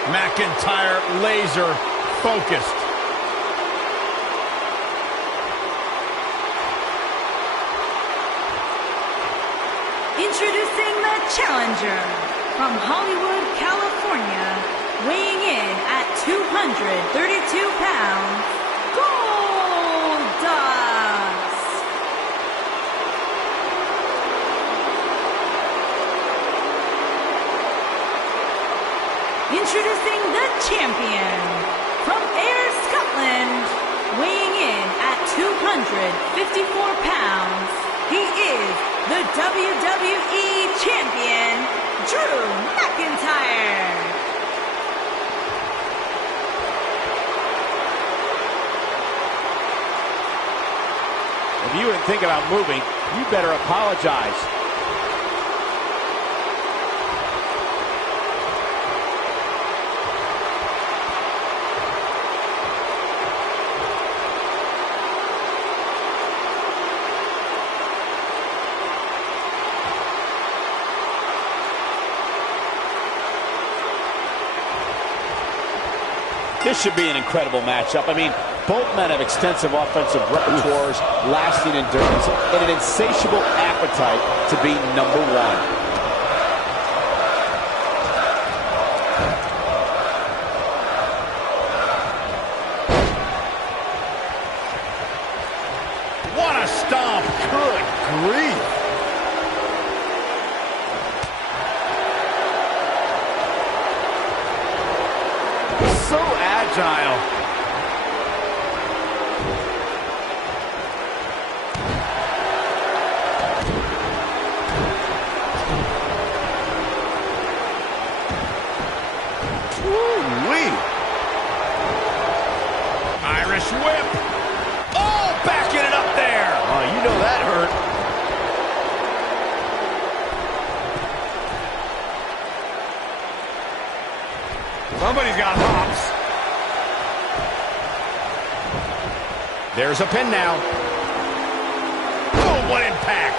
McIntyre laser focused. Introducing the challenger from Hollywood, California, weighing in at 232 pounds, Goldust. Introducing the champion from Ayr, Scotland, weighing in at 254 pounds, he is the WWE Champion, Drew McIntyre. If you didn't think about moving, you better apologize. This should be an incredible matchup. I mean, both men have extensive offensive repertoires, lasting endurance, and an insatiable appetite to be number one. What a stomp! Good grief! So agile. whip. Oh, backing it up there. Oh, you know that hurt. Somebody's got hops. There's a pin now. Oh, what impact.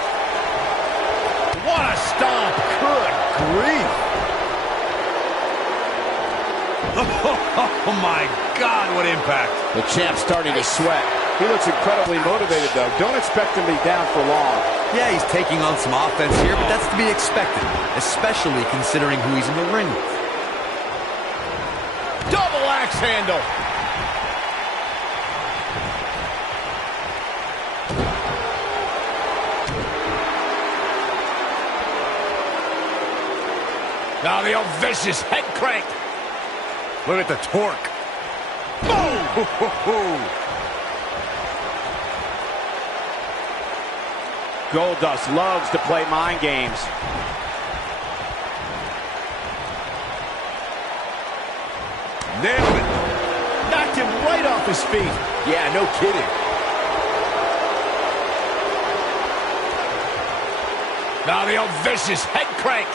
What a stomp. Good grief. Oh my God, what impact. The champ's starting to sweat. He looks incredibly motivated, though. Don't expect him to be down for long. Yeah, he's taking on some offense here, but that's to be expected, especially considering who he's in the ring with. Double axe handle. Now the old vicious head crank. Look at the torque. Boom! Goldust loves to play mind games. Nailed it. Knocked him right off his feet. Yeah, no kidding. Now the old vicious head crank.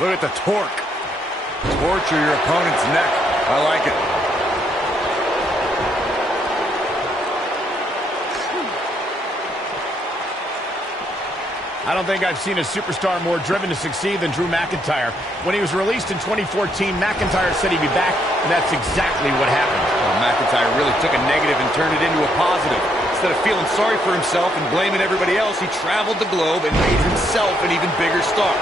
Look at the torque. Torture your opponent's neck. I like it. I don't think I've seen a superstar more driven to succeed than Drew McIntyre. When he was released in 2014, McIntyre said he'd be back, and that's exactly what happened. Well, McIntyre really took a negative and turned it into a positive. Instead of feeling sorry for himself and blaming everybody else, he traveled the globe and made himself an even bigger star.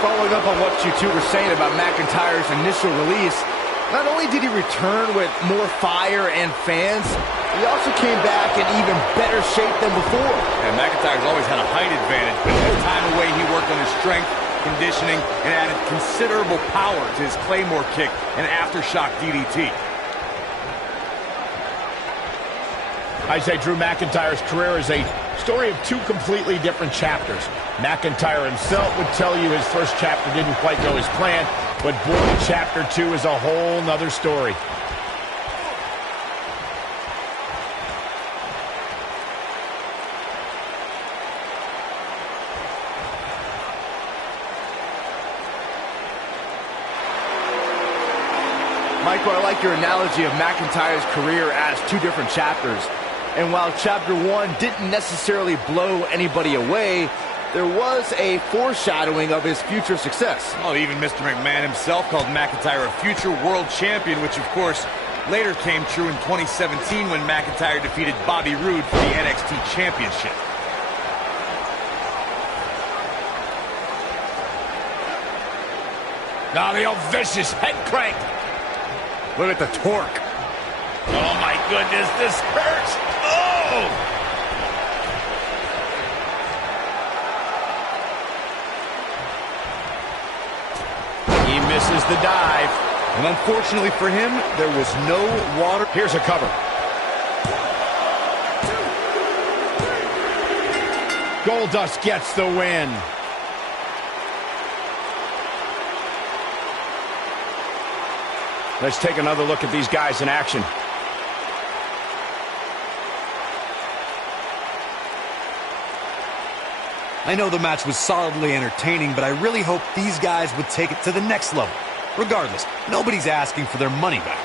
Following up on what you two were saying about McIntyre's initial release, not only did he return with more fire and fans, he also came back in even better shape than before. And McIntyre's always had a height advantage, but every time away he worked on his strength, conditioning, and added considerable power to his Claymore kick and aftershock DDT. I say Drew McIntyre's career is a story of two completely different chapters. McIntyre himself would tell you his first chapter didn't quite go as planned, but boy, chapter 2 is a whole nother story. Michael, I like your analogy of McIntyre's career as two different chapters. And while chapter 1 didn't necessarily blow anybody away, there was a foreshadowing of his future success. Oh, even Mr. McMahon himself called McIntyre a future world champion, which of course later came true in 2017 when McIntyre defeated Bobby Roode for the NXT Championship. Now the old vicious head crank. Look at the torque. Oh my goodness, this hurts. Oh! He misses the dive. And unfortunately for him, there was no water. Here's a cover. Goldust gets the win. Let's take another look at these guys in action. I know the match was solidly entertaining, but I really hope these guys would take it to the next level. Regardless, nobody's asking for their money back.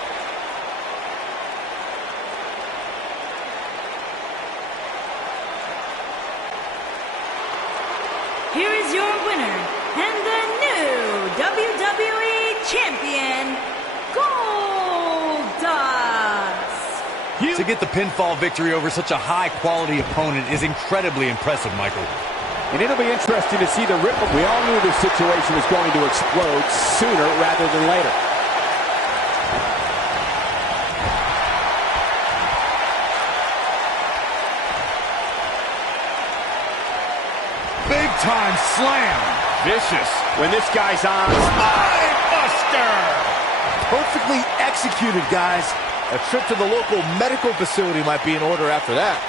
Here is your winner, and the new WWE Champion, Goldust. To get the pinfall victory over such a high-quality opponent is incredibly impressive, Michael. And it'll be interesting to see the ripple. We all knew this situation was going to explode sooner rather than later. Big-time slam. Vicious. When this guy's on, Spine buster. Perfectly executed, guys. A trip to the local medical facility might be in order after that.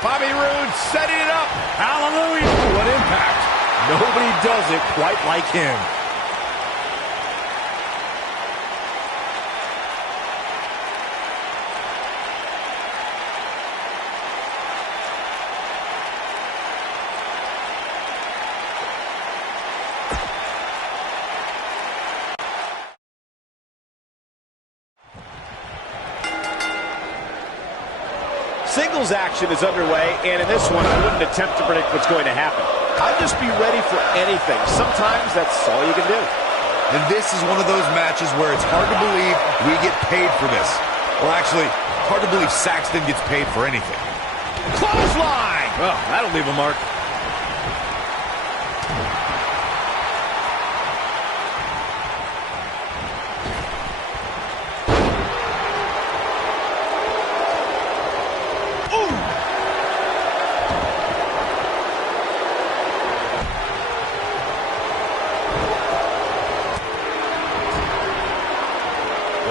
Bobby Roode setting it up. Hallelujah. What impact. Nobody does it quite like him. Singles action is underway, and in this one, I wouldn't attempt to predict what's going to happen. I'd just be ready for anything. Sometimes that's all you can do. And this is one of those matches where it's hard to believe we get paid for this. Well, actually, hard to believe Saxton gets paid for anything. Clothesline! Oh, that'll leave a mark.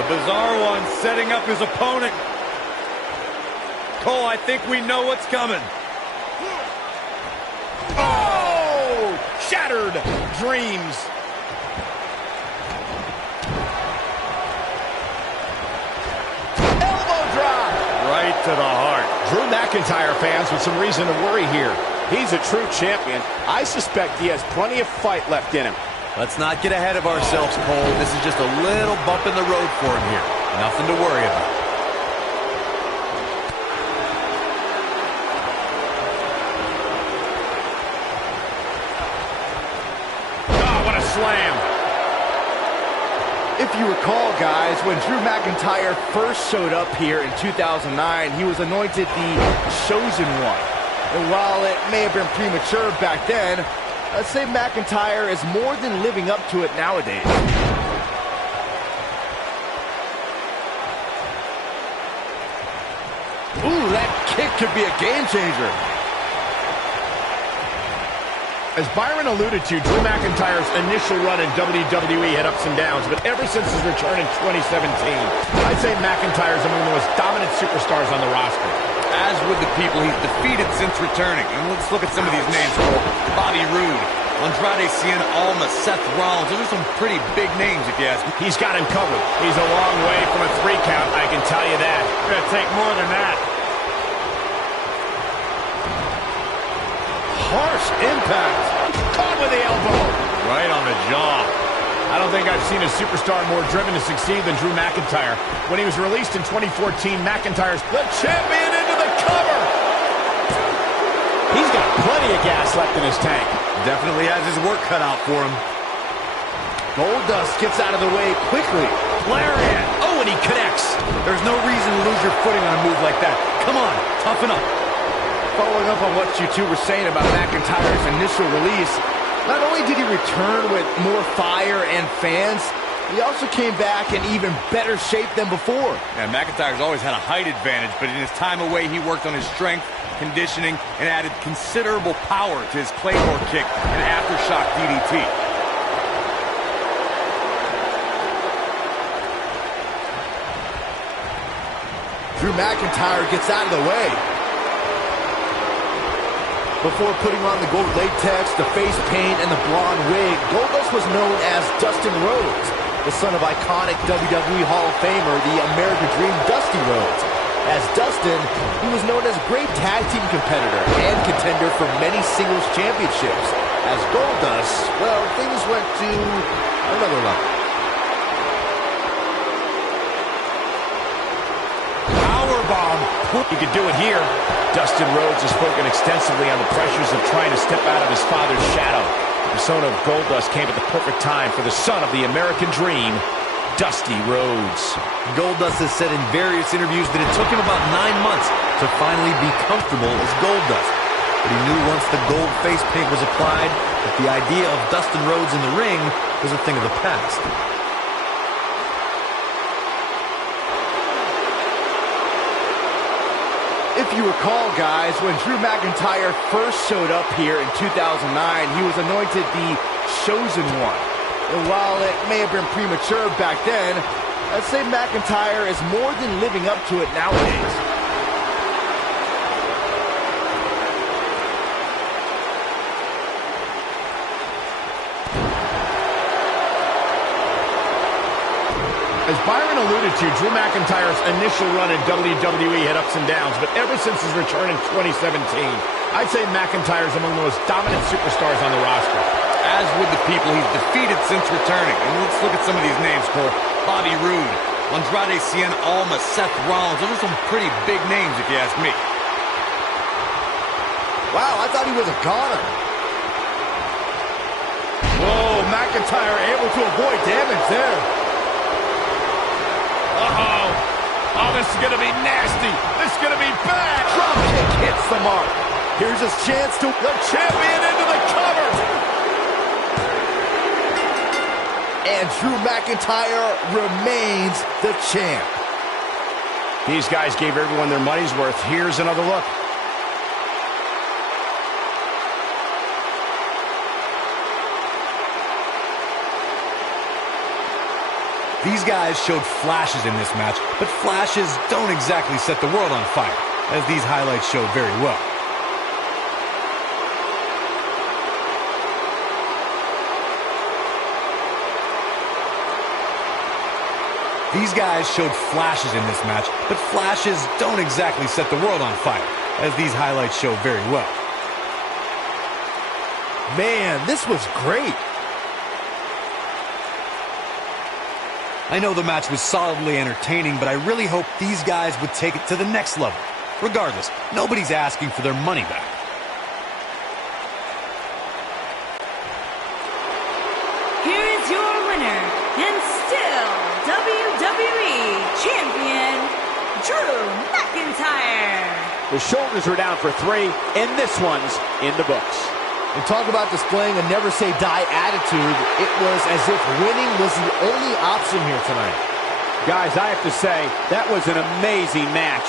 Bizarre one setting up his opponent. Cole, I think we know what's coming. Oh! Shattered dreams. Elbow drop. Right to the heart. Drew McIntyre fans with some reason to worry here. He's a true champion. I suspect he has plenty of fight left in him. Let's not get ahead of ourselves, Cole. This is just a little bump in the road for him here. Nothing to worry about. Oh, what a slam. If you recall, guys, when Drew McIntyre first showed up here in 2009, he was anointed the Chosen One. And while it may have been premature back then, I'd say McIntyre is more than living up to it nowadays. Ooh, that kick could be a game changer. As Byron alluded to, Drew McIntyre's initial run in WWE had ups and downs, but ever since his return in 2017, I'd say McIntyre's among the most dominant superstars on the roster. As with the people he's defeated since returning. And let's look at some of these names, Cole. Bobby Roode, Andrade Cien Almas, Seth Rollins. Those are some pretty big names, if you ask me. He's got him covered. He's a long way from a 3 count, I can tell you that. It's gonna take more than that. Harsh impact. Caught with the elbow. Right on the jaw. I don't think I've seen a superstar more driven to succeed than Drew McIntyre. When he was released in 2014, McIntyre's the champion into the cover. He's got plenty of gas left in his tank. Definitely has his work cut out for him. Goldust gets out of the way quickly. Lariat. Oh, and he connects. There's no reason to lose your footing on a move like that. Come on, toughen up. Following up on what you two were saying about McIntyre's initial release, not only did he return with more fire and fans, he also came back in even better shape than before. Yeah, McIntyre's always had a height advantage, but in his time away, he worked on his strength, conditioning, and added considerable power to his Claymore kick and aftershock DDT. Drew McIntyre gets out of the way. Before putting on the gold latex, the face paint, and the blonde wig, Goldust was known as Dustin Rhodes, the son of iconic WWE Hall of Famer, the American Dream Dusty Rhodes. As Dustin, he was known as a great tag team competitor and contender for many singles championships. As Goldust, well, things went to another level. Powerbomb. You could do it here. Dustin Rhodes has spoken extensively on the pressures of trying to step out of his father's shadow. The persona of Goldust came at the perfect time for the son of the American Dream, Dusty Rhodes. Goldust has said in various interviews that it took him about 9 months to finally be comfortable as Goldust. But he knew once the gold face paint was applied that the idea of Dustin Rhodes in the ring was a thing of the past. If you recall, guys, when Drew McIntyre first showed up here in 2009, he was anointed the Chosen One. And while it may have been premature back then, I'd say McIntyre is more than living up to it nowadays. As Byron alluded to, Drew McIntyre's initial run in WWE had ups and downs, but ever since his return in 2017, I'd say McIntyre's among the most dominant superstars on the roster. As with the people he's defeated since returning. And let's look at some of these names, Cole. Bobby Roode, Andrade Cien Almas, Seth Rollins. Those are some pretty big names, if you ask me. Wow, I thought he was a goner. Whoa, McIntyre able to avoid damage there. Uh-oh. Oh, this is going to be nasty. This is going to be bad. Drop kick hits the mark. Here's his chance to... The champion into the cover. And Drew McIntyre remains the champ. These guys gave everyone their money's worth. Here's another look. These guys showed flashes in this match, but flashes don't exactly set the world on fire, as these highlights showed very well. These guys showed flashes in this match, but flashes don't exactly set the world on fire, as these highlights show very well. Man, this was great. I know the match was solidly entertaining, but I really hope these guys would take it to the next level. Regardless, nobody's asking for their money back. Here is your winner, and still WWE Champion, Drew McIntyre. The shoulders were down for 3, and this one's in the books. And talk about displaying a never-say-die attitude. It was as if winning was the only option here tonight. Guys, I have to say, that was an amazing match.